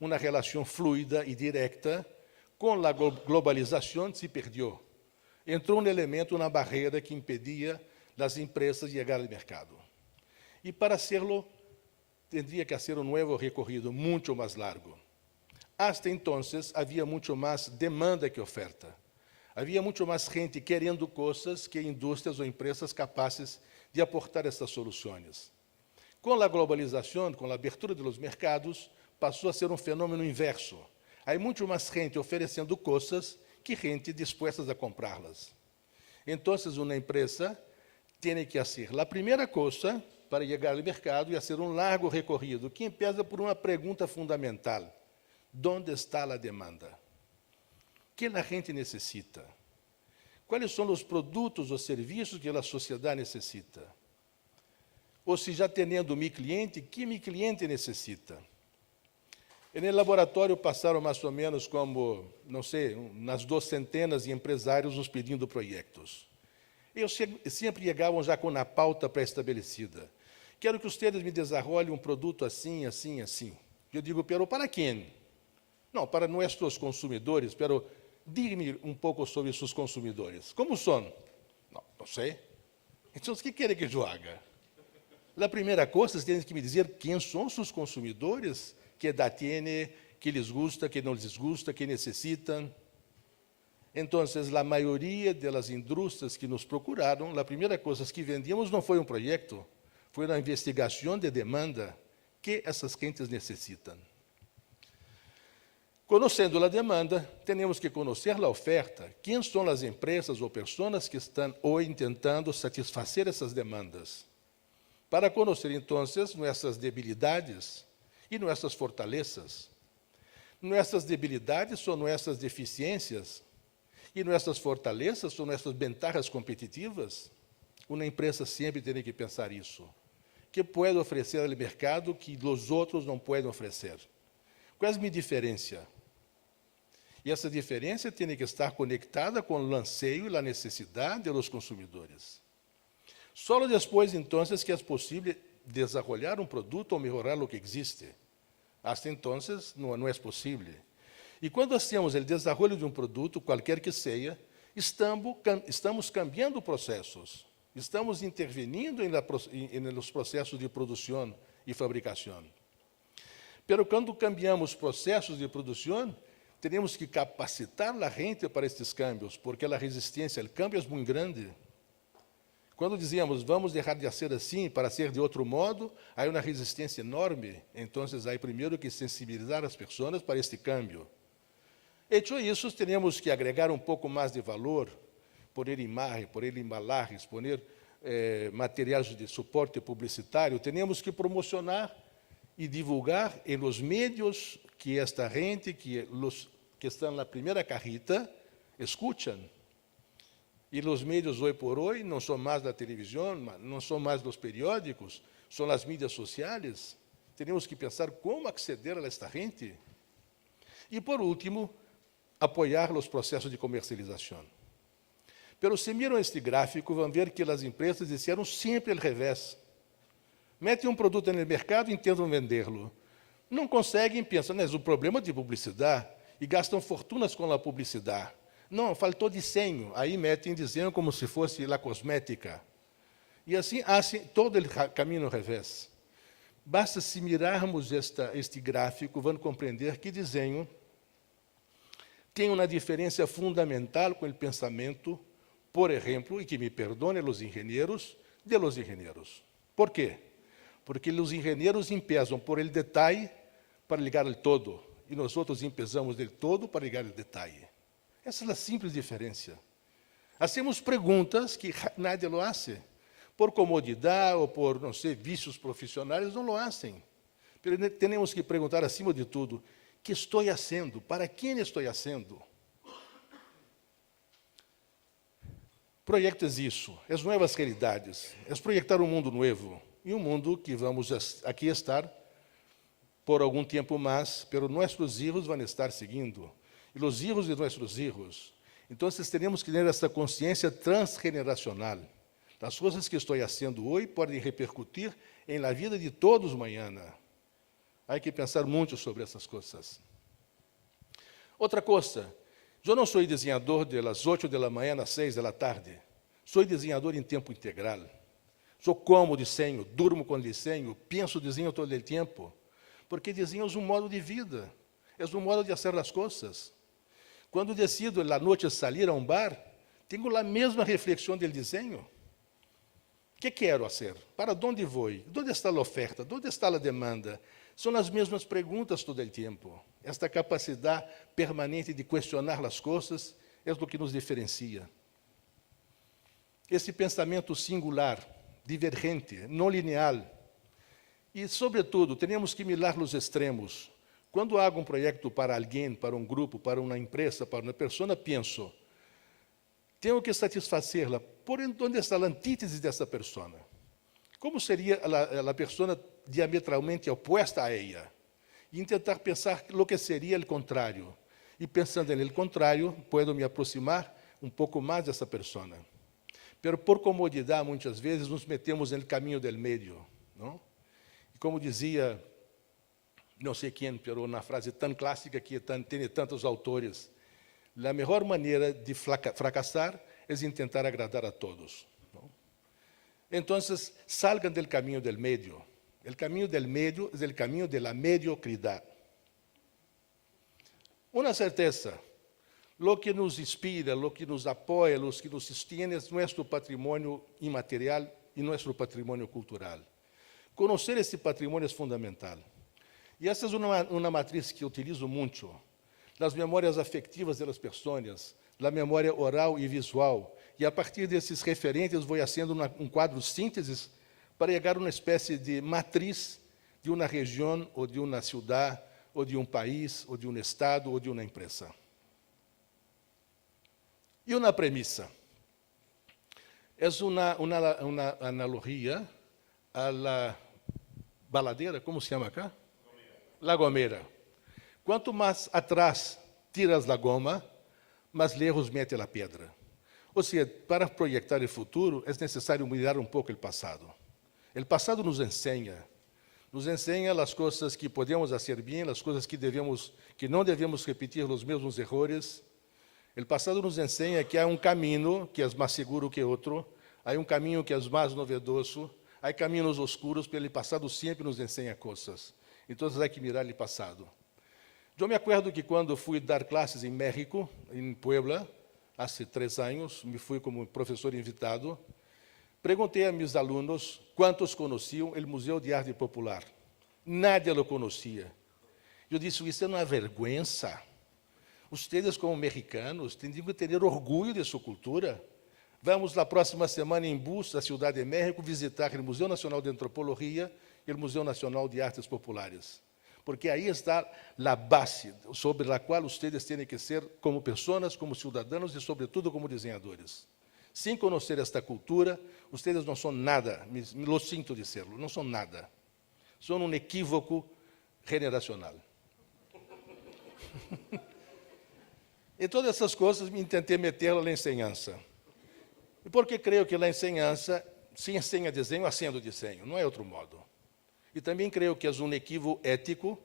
uma relação fluida e direta, com a globalização se perdeu. Entrou um elemento na barreira que impedia das empresas chegar ao mercado. E para hacerlo, tendria que ser um novo recorrido muito mais largo. Hasta então, havia muito mais demanda que oferta. Havia muito mais gente querendo coisas que indústrias ou empresas capazes de aportar essas soluções. Com a globalização, com a abertura dos mercados, passou a ser um fenômeno inverso. Há muito mais gente oferecendo coisas que gente disposta a comprá-las. Então, uma empresa tem que fazer a primeira coisa para chegar ao mercado e fazer um largo recorrido, que empieza por uma pergunta fundamental: onde está a demanda? O que a gente necessita? Quais são os produtos ou serviços que a sociedade necessita? Ou se já tendo meu cliente, que meu cliente necessita? E no laboratório passaram mais ou menos como, não sei, umas 200 de empresários nos pedindo projetos. Eles sempre chegavam já com a pauta pré-estabelecida. Quero que vocês me desenvolvam um produto assim, assim, assim. Eu digo, pero para quem? Não, para nossos consumidores, pero diga-me um pouco sobre seus consumidores. Como são? Não sei. Então, o que querem que eu haga? A primeira coisa, vocês têm que me dizer quem são seus consumidores, que edad têm, que lhes gusta, que não lhes gusta, que necessitam. Então, a maioria das indústrias que nos procuraram, a primeira coisa que vendíamos não foi um projeto, foi uma investigação de demanda que essas clientes necessitam. Conhecendo a demanda, temos que conhecer a oferta. Quem são as empresas ou pessoas que estão hoje tentando satisfazer essas demandas? Para conhecer, então, nossas debilidades e nossas fortalezas. Nossas debilidades são nossas deficiências e nossas fortalezas são nossas ventajas competitivas. Uma empresa sempre tem que pensar isso. Que pode oferecer ao mercado que os outros não podem oferecer? Qual é a minha diferença? E essa diferença tem que estar conectada com o anseio e a necessidade dos consumidores. Só depois, então, que é possível desenvolver um produto ou melhorar o que existe. Hasta então, não é possível. E quando hacemos o desenvolvimento de um produto, qualquer que seja, estamos cambiando processos, estamos intervenindo nos processos de produção e fabricação. Pero quando cambiamos processos de produção, temos que capacitar a gente para estes cambios, porque a resistência ao câmbio é muito grande. Quando dizíamos, vamos deixar de ser assim para ser de outro modo, há uma resistência enorme. Então, há primeiro que sensibilizar as pessoas para este cambio. Hecho isso, temos que agregar um pouco mais de valor, poner imagen, poner embalagens, poner materiais de suporte publicitário. Temos que promocionar e divulgar em los meios que esta gente, que estão na primeira carrita, escutam. E os meios hoje por hoje não são mais da televisão, não são mais dos periódicos, são as mídias sociais. Temos que pensar como acceder a esta gente. E, por último, apoiar os processos de comercialização. Pero se miram este gráfico, vão ver que as empresas disseram sempre ao revés. Metem um produto no mercado e tentam vendê-lo. Não conseguem, pensam, é o problema de publicidade, e gastam fortunas com a publicidade. Não, faltou desenho. Aí metem desenho como se fosse a cosmética. E assim, fazem todo o caminho ao revés. Basta se mirarmos este gráfico, vamos compreender que desenho tem uma diferença fundamental com o pensamento, por exemplo, e que me perdonem os engenheiros, de los engenheiros. Por quê? Porque os engenheiros empezam por el detalhe para ligar o todo, e nós outros empezamos del todo para ligar o detalhe. Essa é a simples diferença. Hacemos perguntas que nadie lo hace. Por comodidade ou por, não sei, vícios profissionais, não lo hacen. Mas temos que perguntar, acima de tudo, que estou fazendo? Para quem estou fazendo? Projeto é isso, as novas realidades, é projetar um mundo novo, e um mundo que vamos aqui estar por algum tempo mais, pero nossos filhos vão estar seguindo. E os filhos de nossos filhos. Então, temos que ter essa consciência transgeneracional. As coisas que estou fazendo hoje podem repercutir em la vida de todos amanhã. Há que pensar muito sobre essas coisas. Outra coisa, eu não sou desenhador das 8 da manhã às 6 da tarde. Sou desenhador em tempo integral. Sou como desenho, durmo com desenho, penso desenho todo o tempo. Porque desenho é um modo de vida, é um modo de fazer as coisas. Quando decido na noite sair a um bar, tenho a mesma reflexão do desenho. O que quero fazer? Para onde vou? Onde está a oferta? Onde está a demanda? São as mesmas perguntas todo o tempo. Esta capacidade permanente de questionar as coisas é o que nos diferencia. Esse pensamento singular, divergente, não linear. E, sobretudo, temos que mirar os extremos. Quando hago um projeto para alguém, para um grupo, para uma empresa, para uma pessoa, penso, tenho que satisfazê-la. Porém, onde está a antítese dessa pessoa? Como seria a pessoa diametralmente oposta a ela? E tentar pensar o que seria o contrário. E pensando no contrário, posso me aproximar um pouco mais dessa pessoa. Pero por comodidade, muitas vezes, nos metemos no caminho do meio. Não? E como dizia, não sei quem, pero na frase tão clássica que tem tantos autores, a melhor maneira de fracassar é tentar agradar a todos. Então, salgan do caminho do meio. O caminho do meio é o caminho da mediocridade. Uma certeza, lo que nos inspira, lo que nos apoia, lo que nos sostiene é nosso patrimônio imaterial e nosso patrimônio cultural. Conhecer esse patrimônio é fundamental. E essa é uma matriz que utilizo muito. Nas memórias afetivas das pessoas, na memória oral e visual. E a partir desses referentes, vou fazendo um quadro síntese para chegar a uma espécie de matriz de uma região, ou de uma cidade, ou de um país, ou de um estado, ou de uma empresa. E uma premissa. É uma analogia à la baladeira, como se chama acá? La Gomera. Quanto mais atrás tiras a goma, mais lejos mete a pedra. Ou seja, para projetar o futuro, é necessário mudar um pouco o passado. O passado nos ensina as coisas que podemos fazer bem, as coisas que não devemos repetir os mesmos erros. O passado nos ensina que há um caminho que é mais seguro que outro, há um caminho que é mais novedoso, há caminhos oscuros, porque o passado sempre nos ensina coisas. Então, há que mirar o passado. Eu me acordo que quando fui dar classes em México, em Puebla, há 3 anos, me fui como professor invitado, Perguntei a meus alunos quantos conheciam o Museu de Arte Popular. Nadie lo conhecia. Eu disse, isso é uma vergonha. Vocês, como mexicanos, têm que ter orgulho de sua cultura. Vamos, na próxima semana, em bus, à Ciudad de México, visitar o Museu Nacional de Antropologia e o Museu Nacional de Artes Populares. Porque aí está a base sobre a qual vocês têm que ser como pessoas, como cidadãos e, sobretudo, como desenhadores. Sem conhecer esta cultura, vocês não são nada, lo sinto dizer-lo, não são nada. São um equívoco generacional. E todas essas coisas me tentei meter na enseñança. E porque creio que na enseñança se ensina desenho haciendo desenho, não é outro modo. E também creio que é um equívoco ético,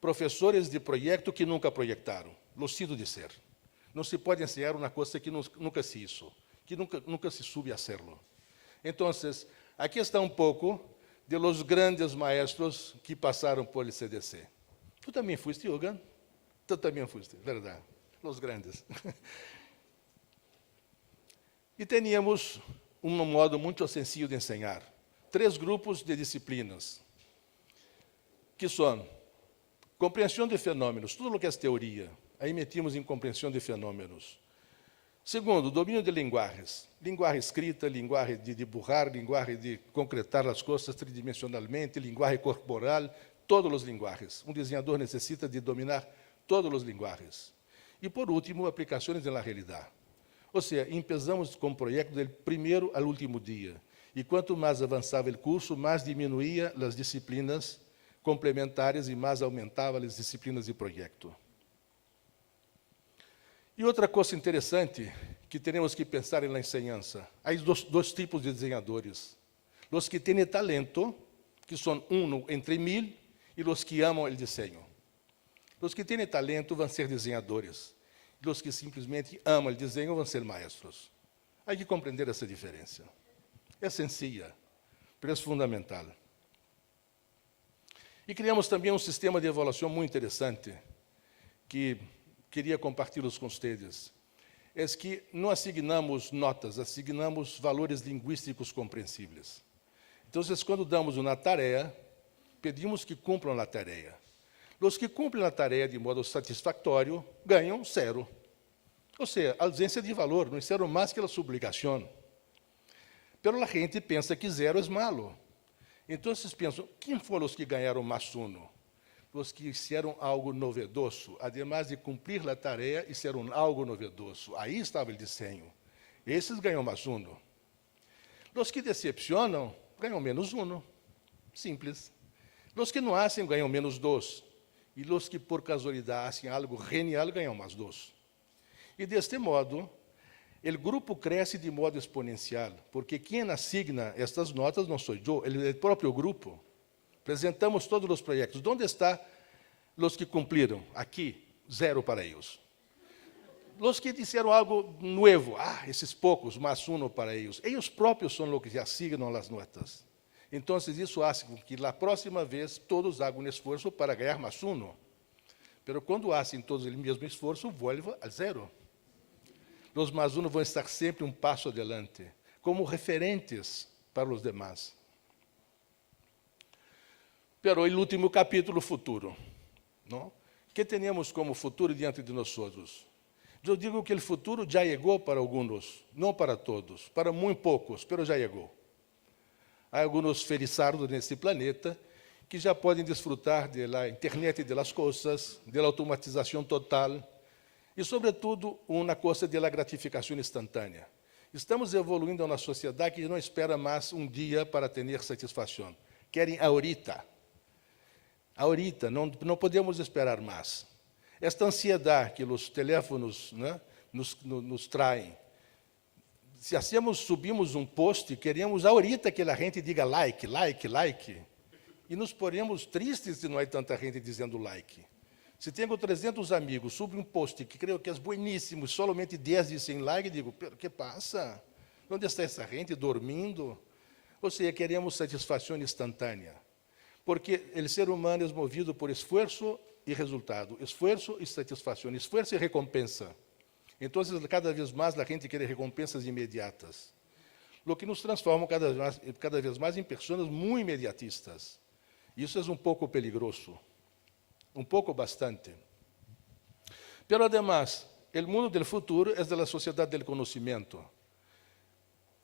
professores de projeto que nunca projetaram, lo sinto dizer. Não se pode ensinar uma coisa que nunca se hizo, que nunca se sube a hacerlo. Então, aqui está um pouco de los grandes maestros que passaram por el CDC. Tu também fuiste, Hugo? Tu também fuiste, verdade. Los grandes. E teníamos um modo muito sencillo de ensinar. 3 grupos de disciplinas, que são compreensão de fenômenos, tudo o que é teoria. Aí metimos em compreensão de fenômenos. Segundo, domínio de linguagens. Linguagem escrita, linguagem de dibujar, linguagem de concretar as coisas tridimensionalmente, linguagem corporal, todas as linguagens. Um desenhador necessita de dominar todas as linguagens. E, por último, aplicações na realidade. Ou seja, começamos com o projeto do primeiro ao último dia. E quanto mais avançava o curso, mais diminuía as disciplinas complementares e mais aumentava as disciplinas de projeto. E outra coisa interessante que temos que pensar na enseñança. Há dois tipos de desenhadores. Os que têm talento, que são entre 1000, e os que amam o desenho. Os que têm talento vão ser desenhadores. E os que simplesmente amam o desenho vão ser maestros. Há que compreender essa diferença. É sencilla, mas é fundamental. E criamos também um sistema de avaliação muito interessante, que queria compartilhar com vocês. É que não assignamos notas, assignamos valores linguísticos compreensíveis. Então, quando damos uma tarefa, pedimos que cumpram a tarefa. Os que cumprem a tarefa de modo satisfatório ganham 0. Ou seja, ausência de valor, não fizeram mais que a sua obrigação. Pero a gente pensa que 0 é malo. Então, vocês pensam, quem foram os que ganharam mais 1? Os que fizeram algo novedoso, además de cumprir a tarefa, fizeram algo novedoso. Aí estava o desenho. Esses ganham mais 1. Os que decepcionam, ganham menos 1. Simples. Os que não fazem, ganham menos 2. E os que, por casualidade, fazem algo genial, ganham mais 2. E, deste modo, o grupo cresce de modo exponencial, porque quem assigna estas notas não sou eu, é o próprio grupo. Apresentamos todos os projetos. Onde estão os que cumpriram? Aqui, 0 para eles. Os que disseram algo novo, esses poucos, mais 1 para eles. Eles próprios são os que assignam as notas. Então, isso faz com que, na próxima vez, todos hagam um esforço para ganhar mais 1. Mas, quando fazem todos o mesmo esforço, volta a 0. Os mais 1 vão estar sempre um passo adelante, como referentes para os demais. Pero o último capítulo, futuro. Não? Que temos como futuro diante de nós outros? Eu digo que o futuro já chegou para alguns, não para todos, para muito poucos, mas já chegou. Há alguns felizardos nesse planeta que já podem desfrutar da internet das coisas, da automatização total e, sobretudo, uma coisa da gratificação instantânea. Estamos evoluindo em uma sociedade que não espera mais um dia para ter satisfação. Querem ahorita. Ahorita, não podemos esperar mais. Esta ansiedade que os teléfonos nos traem. Se subimos um post, queremos ahorita que a gente diga like, like, like. E nos poremos tristes se não há tanta gente dizendo like. Se tenho 300 amigos, subo um post que creio que é bueníssimo, somente 10 dizem like, digo, o que passa? Onde está essa gente dormindo? Ou seja, queremos satisfação instantânea. Porque o ser humano é movido por esforço e resultado, esforço e satisfação, esforço e recompensa. Então, cada vez mais a gente quer recompensas imediatas. o que nos transforma cada vez mais em pessoas muito imediatistas. Isso é um pouco peligroso, um pouco bastante. Pero además, o mundo do futuro é da sociedade do conhecimento.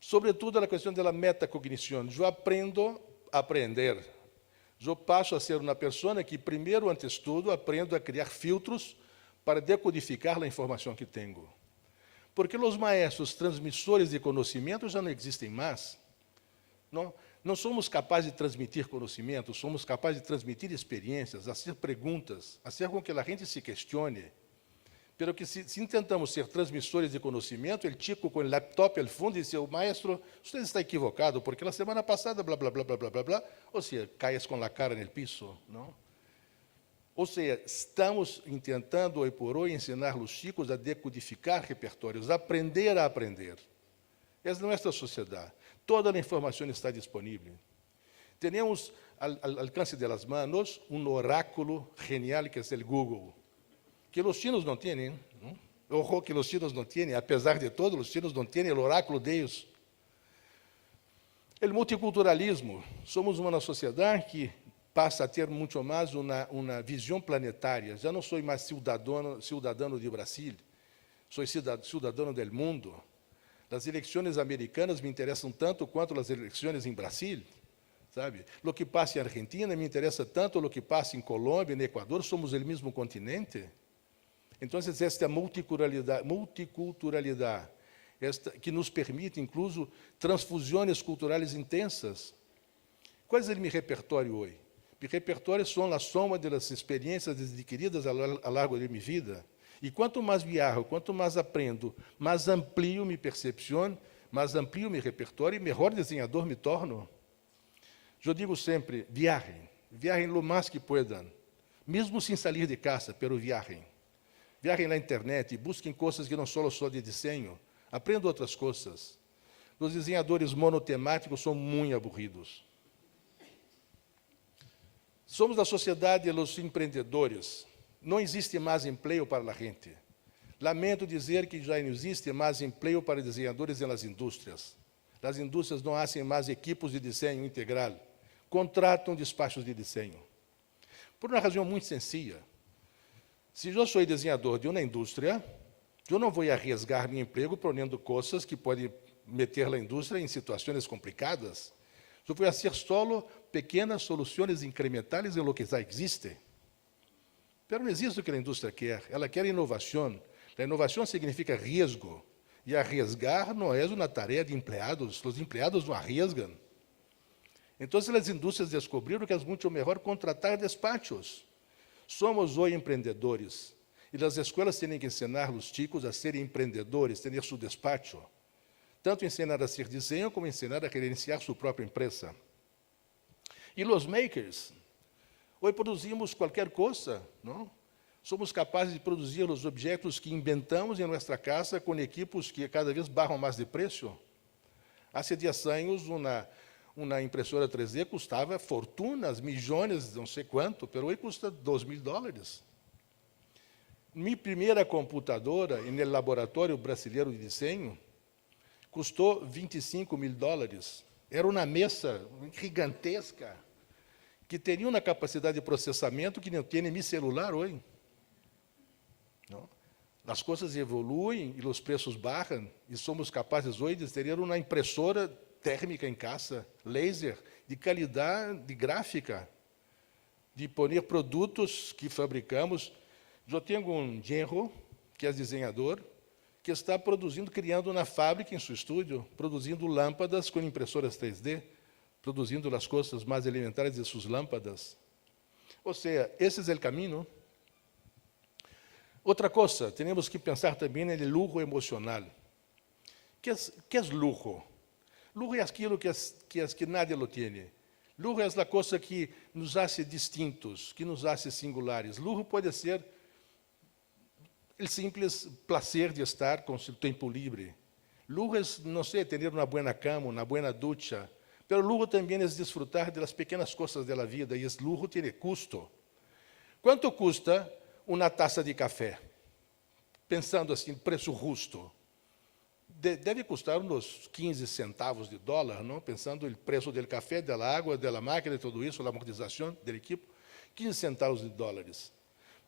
Sobretudo a questão da metacognição. Eu aprendo a aprender. Eu passo a ser uma pessoa que, primeiro, antes de tudo, aprendo a criar filtros para decodificar a informação que tenho. Porque os maestros transmissores de conhecimento já não existem mais. Não somos capazes de transmitir conhecimento, somos capazes de transmitir experiências, fazer perguntas, fazer com que a gente se questione. Pero que se tentamos ser transmissores de conhecimento, o chico com o laptop ao fundo diz, o maestro, você está equivocado, porque na semana passada, blá, blá, blá, blá, blá, blá, blá, ou seja, caias com a cara no piso, não? Ou seja, estamos tentando, hoje por hoje, ensinar os chicos a decodificar repertórios, a aprender a aprender. Essa é nossa sociedade. Toda a informação está disponível. Temos ao alcance das mãos um oráculo genial que é o Google, que os chinos não têm. Ojo que os chinos não têm, apesar de todo, os chinos não têm o oráculo deles. O multiculturalismo. Somos uma sociedade que passa a ter muito mais uma visão planetária. Já não sou mais cidadão de Brasil, sou cidadão do mundo. As eleições americanas me interessam tanto quanto as eleições em Brasil, sabe? O que passa em Argentina me interessa tanto o que passa em Colômbia, no Equador, somos o mesmo continente. Então, esta multiculturalidade que nos permite, incluso, transfusões culturais intensas. Qual é o meu repertório hoje? Meu repertório são a soma das experiências adquiridas ao longo de minha vida. E quanto mais viajo, quanto mais aprendo, mais amplio minha percepção, mais amplio meu repertório e melhor desenhador me torno. Eu digo sempre, viajem o mais que puedan, mesmo sem sair de casa, pero viajem. Viajem na internet e busquem coisas que não só de desenho, aprendam outras coisas. Os desenhadores monotemáticos são muito aburridos. Somos da sociedade dos empreendedores. Não existe mais emprego para a gente. Lamento dizer que já não existe mais emprego para desenhadores nas indústrias. As indústrias não fazem mais equipos de desenho integral. Contratam despachos de desenho. Por uma razão muito sencilla. Se eu sou desenhador de uma indústria, eu não vou arriesgar meu emprego ponendo coisas que podem meter a indústria em situações complicadas. Eu vou fazer só pequenas soluções incrementais em lo que já existe. Mas não existe o que a indústria quer. Ela quer inovação. A inovação significa risco. E arriesgar não é uma tarefa de empregados. Os empregados não arriesgam. Então, as indústrias descobriram que é muito melhor contratar despachos. Somos hoje empreendedores. E as escolas têm que ensinar os chicos a serem empreendedores, ter seu despacho. Tanto ensinar a ser desenho, como ensinar a gerenciar sua própria empresa. E os makers? Hoje produzimos qualquer coisa, não? Somos capazes de produzir os objetos que inventamos em nossa casa com equipos que cada vez barram mais de preço. Há 10 anos, uma impressora 3D custava fortunas, milhões, não sei quanto, mas hoje custa $2.000. Minha primeira computadora, no Laboratório Brasileiro de Desenho, custou $25.000. Era uma mesa gigantesca, que teria uma capacidade de processamento que não tem em meu celular hoje. Não? As coisas evoluem e os preços barram, e somos capazes hoje de ter uma impressora térmica em casa, laser, de qualidade gráfica, de pôr produtos que fabricamos. Eu tenho um genro, que é desenhador, que está criando uma fábrica em seu estúdio, produzindo lâmpadas com impressoras 3D, produzindo as coisas mais elementares de suas lâmpadas. Ou seja, esse é o caminho. Outra coisa, temos que pensar também no luxo emocional. Que é luxo? Luxo é aquilo que nadie lo tiene. Luxo é a coisa que nos hace distintos, que nos hace singulares. Luxo pode ser o simples prazer de estar com seu tempo livre. Luxo é, não sei, ter uma boa cama, uma boa ducha. Pero luxo também é desfrutar das pequenas coisas da vida, e esse luxo tem custo. Quanto custa uma taça de café? Pensando assim, preço justo. deve custar uns 15 centavos de dólar, não? Pensando no preço do café, da água, da máquina, tudo isso, a amortização do equipo, 15 centavos de dólares.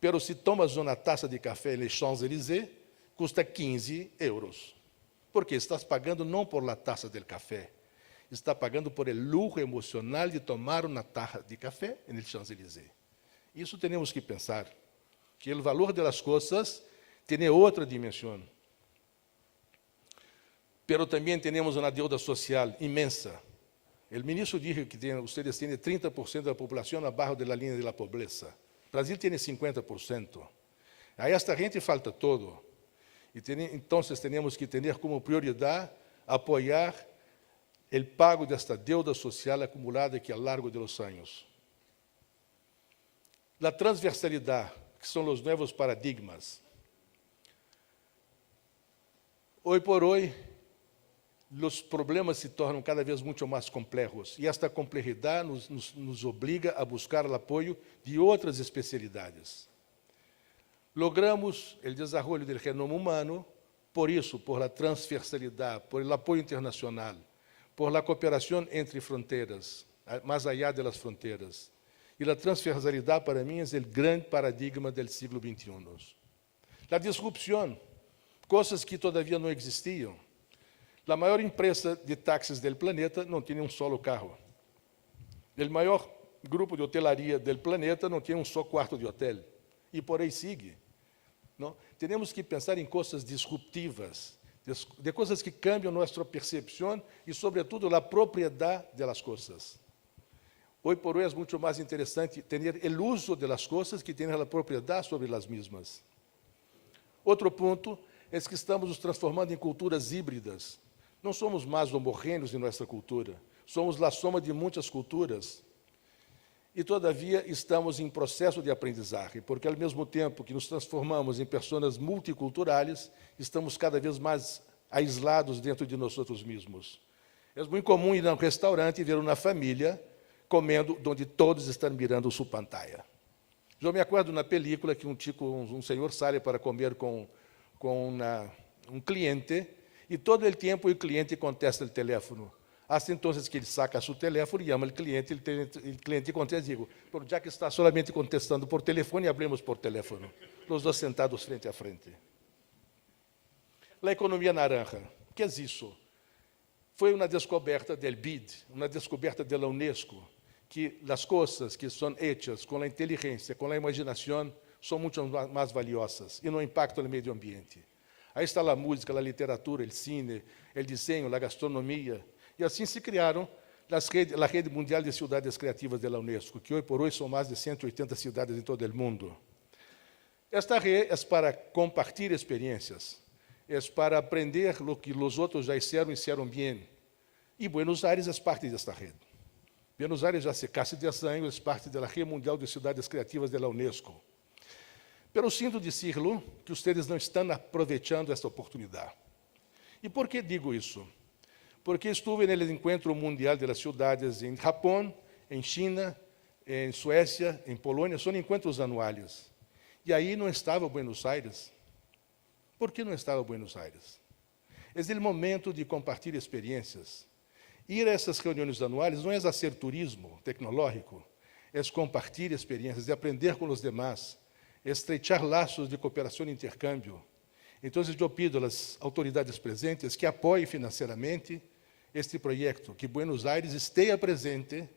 Pero se tomas uma taça de café nos Champs-Élysées, custa 15 euros. Porque estás pagando não por la taça del café, está pagando por el lujo emocional de tomar uma taça de café nos Champs-Élysées. Isso temos que pensar, que o valor das coisas tem outra dimensão. Pero também temos uma deuda social imensa. O ministro disse que vocês têm 30% da população abaixo da linha da pobreza. O Brasil tem 50%. A esta gente falta todo. Então, temos que ter como prioridade apoiar o pago desta deuda social acumulada aqui ao largo dos anos. A transversalidade, que são os novos paradigmas. Hoje por hoje, os problemas se tornam cada vez muito mais complexos, e esta complexidade nos obriga a buscar o apoio de outras especialidades. Logramos o desenvolvimento do genoma humano, por isso, por la transversalidade, por el apoio internacional, por la cooperação entre fronteiras, mais allá de las fronteiras. E a transversalidade, para mim, é o grande paradigma do século XXI. A disrupção, coisas que todavia não existiam. A maior empresa de táxis do planeta não tinha um solo carro. O maior grupo de hotelaria do planeta não tinha um só quarto de hotel. E por aí sigue. Não? Temos que pensar em coisas disruptivas, de coisas que cambiam nossa percepção e, sobretudo, a propriedade das coisas. Hoje por hoje é muito mais interessante ter o uso das coisas que ter a propriedade sobre as mesmas. Outro ponto é que estamos nos transformando em culturas híbridas. Não somos mais homogêneos em nossa cultura, somos a soma de muitas culturas. E, todavia, estamos em processo de aprendizagem, porque, ao mesmo tempo que nos transformamos em pessoas multiculturais, estamos cada vez mais aislados dentro de nós mesmos. É muito comum ir a um restaurante e ver uma família comendo onde todos estão mirando sua pantalla. Eu me acordo na película que um senhor sai para comer com um cliente, e todo o tempo o cliente contesta o telefone. Hasta então que ele saca seu telefone e chama o cliente contesta e digo, já que está solamente contestando por telefone, hablemos por telefone. Os dois sentados frente a frente. A economia naranja, o que é isso? Foi uma descoberta do BID, uma descoberta da Unesco, que as coisas que são hechas com a inteligência, com a imaginação, são muito mais valiosas e não impactam no meio ambiente. Aí está a música, a literatura, o cine, o desenho, a gastronomia. E assim se criaram a Rede Mundial de Cidades Criativas da Unesco, que hoje por hoje são mais de 180 cidades em todo o mundo. Esta rede é para compartilhar experiências, é para aprender o que os outros já fizeram bem. E Buenos Aires é parte desta rede. Buenos Aires já se casi 10 anos, é parte da Rede Mundial de Cidades Criativas da Unesco. Pero sinto dizer-lo que vocês não estão aproveitando esta oportunidade. E por que digo isso? Porque estive no Encontro Mundial das Cidades em Japão, em China, em Suécia, em Polônia, são encontros anuais. E aí não estava Buenos Aires. Por que não estava Buenos Aires? É o momento de compartilhar experiências. Ir a essas reuniões anuais não é fazer turismo tecnológico, é compartilhar experiências, de aprender com os demás, estrechar laços de cooperação e intercâmbio. Então, eu pido às autoridades presentes que apoiem financeiramente este projeto, que Buenos Aires esteja presente,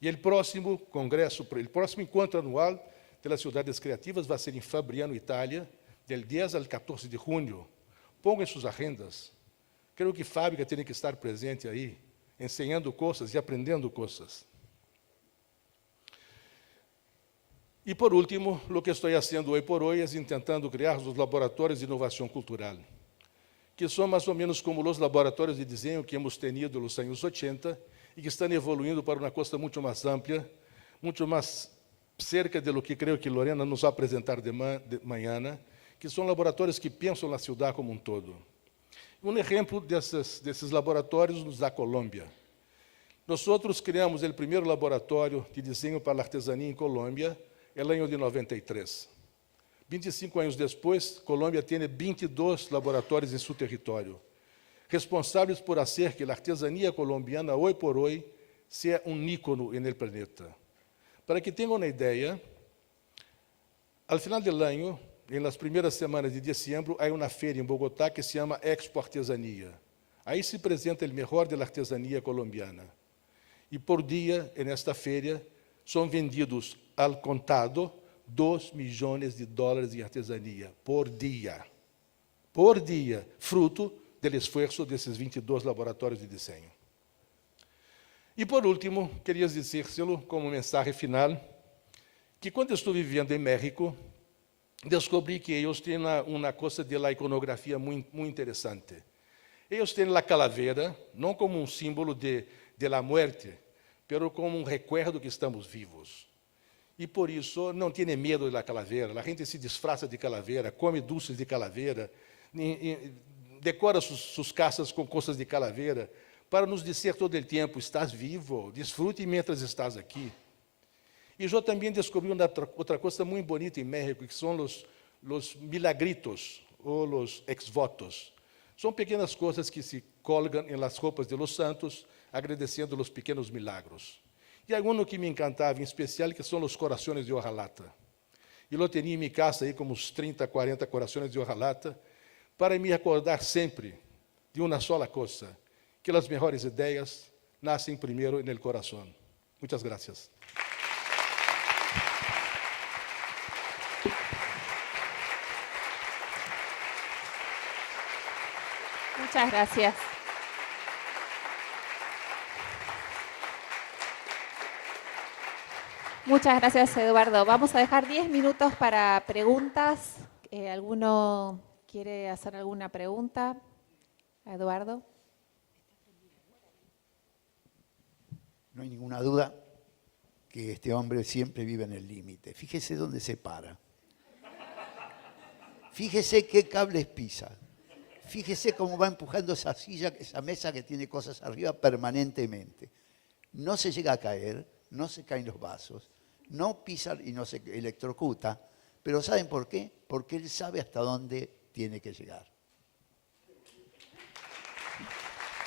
e o próximo congresso, o próximo encontro anual das cidades criativas vai ser em Fabriano, Itália, del 10 ao 14 de junho. Ponham em suas agendas. Creio que fábrica tem que estar presente aí, ensinando coisas e aprendendo coisas. E, por último, o que estou fazendo hoje por hoje é tentando criar os laboratórios de inovação cultural, que são mais ou menos como os laboratórios de desenho que hemos tenido nos anos 80 e que estão evoluindo para uma coisa muito mais ampla, muito mais cerca de lo que creio que Lorena nos vai apresentar de manhã, que são laboratórios que pensam na cidade como um todo. Um exemplo desses laboratórios nos dá a Colômbia. Nós criamos o primeiro laboratório de desenho para a artesania em Colômbia, no ano de 93. 25 anos depois, Colômbia tem 22 laboratórios em seu território. responsáveis por hacer que a artesanía colombiana, hoy por hoy, sea um ícono no planeta. Para que tenham uma ideia, al final do ano, nas primeiras semanas de dezembro, há uma feira em Bogotá que se chama Expo Artesanía. Aí se apresenta o melhor da artesanía colombiana. E por dia, nesta feira, são vendidos al contado $2 milhões em artesanía por dia. Por dia, fruto do esforço desses 22 laboratórios de desenho. E por último, queria dizer-lo como mensagem final, que quando estou vivendo em México, descobri que eles têm uma coisa de la iconografia muito interessante. Eles têm a calavera, não como um símbolo de la muerte, pero como um recuerdo que estamos vivos. E por isso não tem medo da calavera. A gente se disfraça de calavera, come doces de calavera, decora suas casas com coisas de calavera, para nos dizer todo o tempo, estás vivo, desfrute mientras estás aqui. E eu também descobri outra coisa muito bonita em México, que são os milagritos, ou os ex-votos. São pequenas coisas que se colgam nas roupas de los santos, agradecendo os pequenos milagros. E há um que me encantava em especial, que são os corações de hojalata. E eu tinha em minha casa aí como uns 30, 40 corações de hojalata, para me acordar sempre de uma sola coisa, que as melhores ideias nascem primeiro no coração. Muitas graças. Muchas gracias. Muchas gracias, Eduardo. Vamos a dejar 10 minutos para preguntas. ¿Alguno quiere hacer alguna pregunta a Eduardo? No hay ninguna duda que este hombre siempre vive en el límite. Fíjese dónde se para. Fíjese qué cables pisa. Fíjese cómo va empujando esa silla, esa mesa que tiene cosas arriba permanentemente. No se llega a caer, no se caen los vasos, no pisa y no se electrocuta. Pero ¿saben por qué? Porque él sabe hasta dónde tiene que llegar.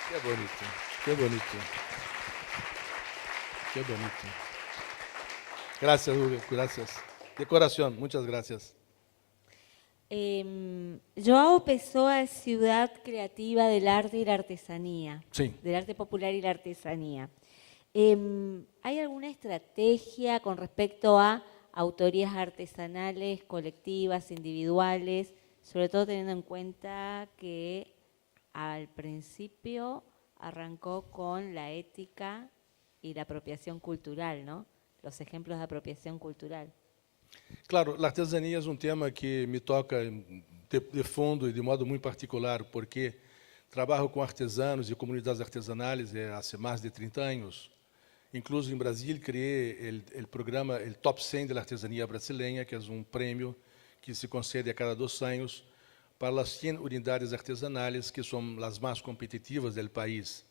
Qué bonito, qué bonito. Qué bonito. Gracias, Hugo, gracias. De corazón, muchas gracias. Joao Pessoa es ciudad creativa del arte y la artesanía, Sí. del arte popular y la artesanía. ¿Hay alguna estrategia con respecto a autorías artesanales, colectivas, individuales, sobre todo teniendo en cuenta que al principio arrancó con la ética y la apropiación cultural, ¿no? Los ejemplos de apropiación cultural. Claro, a artesania é um tema que me toca de fundo e de modo muito particular, porque trabalho com artesanos e comunidades artesanais há mais de 30 anos. Incluso em Brasília, criei o programa, o Top 100 da Artesania Brasileira, que é um prêmio que se concede a cada 2 anos para as 100 unidades artesanais, que são as mais competitivas do país.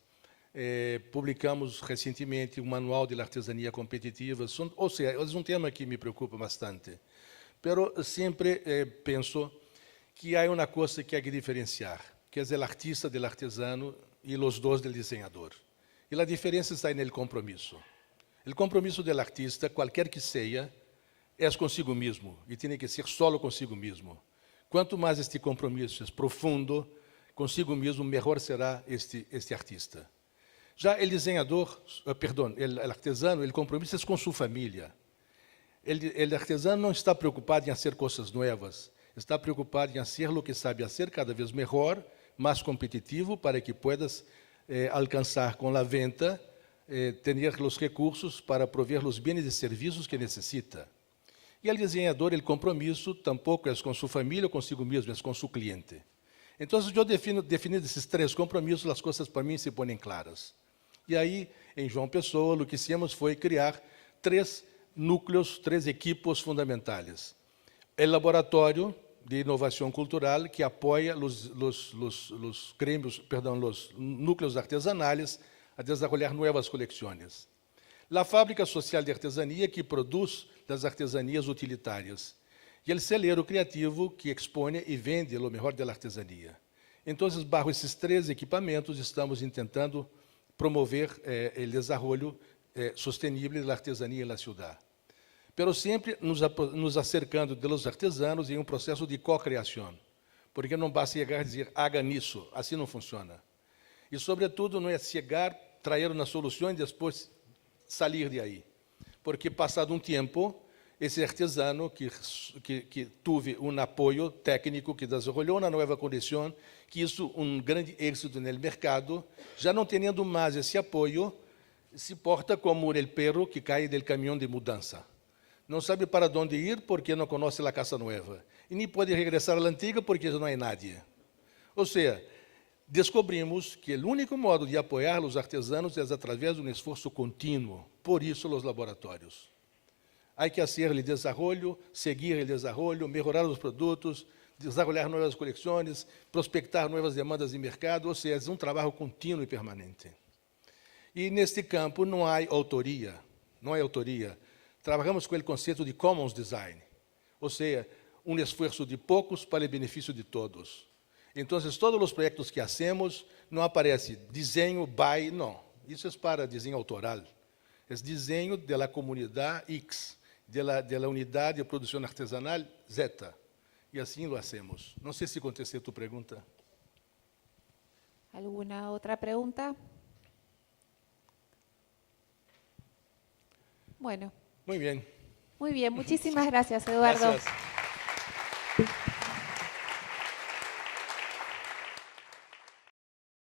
Publicamos recentemente um manual de artesania competitiva, ou seja, é um tema que me preocupa bastante. Mas sempre penso que há uma coisa que há que diferenciar, que é o artista do artesano e os dois do desenhador. E a diferença está no compromisso. O compromisso do artista, qualquer que seja, é consigo mesmo, e tem que ser solo consigo mesmo. Quanto mais este compromisso é profundo, consigo mesmo, melhor será este artista. Já o desenhador, o artesano, o compromisso é com sua família. O artesano não está preocupado em fazer coisas novas, está preocupado em fazer o que sabe fazer cada vez melhor, mais competitivo, para que puedas alcançar com a venda, ter os recursos para prover os bens e serviços que necessita. E o desenhador, o compromisso, tampouco é com sua família ou consigo mesmo, é com seu cliente. Então, eu definindo esses 3 compromissos, as coisas para mim se põem claras. E aí, em João Pessoa, o que fizemos foi criar 3 núcleos, 3 equipos fundamentais. O laboratório de inovação cultural, que apoia os núcleos artesanais a desenvolver novas coleções. A fábrica social de artesania, que produz as artesanias utilitárias. E o celeiro criativo, que expõe e vende o melhor da artesania. Então, bajo esses 3 equipamentos, estamos tentando promover o desenvolvimento sostenible da artesania na cidade. Pero sempre nos acercando dos artesanos em processo de co-criação, porque não basta chegar e dizer, haga nisso, assim não funciona. E, sobretudo, não é chegar, trazer uma solução e depois sair de aí. Porque, passado tempo, esse artesano que teve apoio técnico, que desenvolveu uma nova condição, que hizo grande êxito no mercado, já não tendo mais esse apoio, se porta como o perro que cai do caminhão de mudança. Não sabe para onde ir porque não conhece a casa nova. E nem pode regressar à antiga porque não há nadie. Ou seja, descobrimos que o único modo de apoiar os artesanos é através de um esforço contínuo. Por isso, os laboratórios. Há que fazer o desenvolvimento, seguir o desenvolvimento, melhorar os produtos, desenvolver novas coleções, prospectar novas demandas de mercado, ou seja, é um trabalho contínuo e permanente. E neste campo não há autoria, Trabalhamos com o conceito de Commons Design, ou seja, um esforço de poucos para o benefício de todos. Então, todos os projetos que hacemos, não aparece desenho by, não. Isso é para desenho autoral. É desenho da comunidade X, da unidade de produção artesanal Z. E assim lo hacemos. Não sei se contestei a tua pergunta. ¿Alguna otra pregunta? Bueno. Muy bien. Muy bien, muchísimas gracias, Eduardo. Gracias.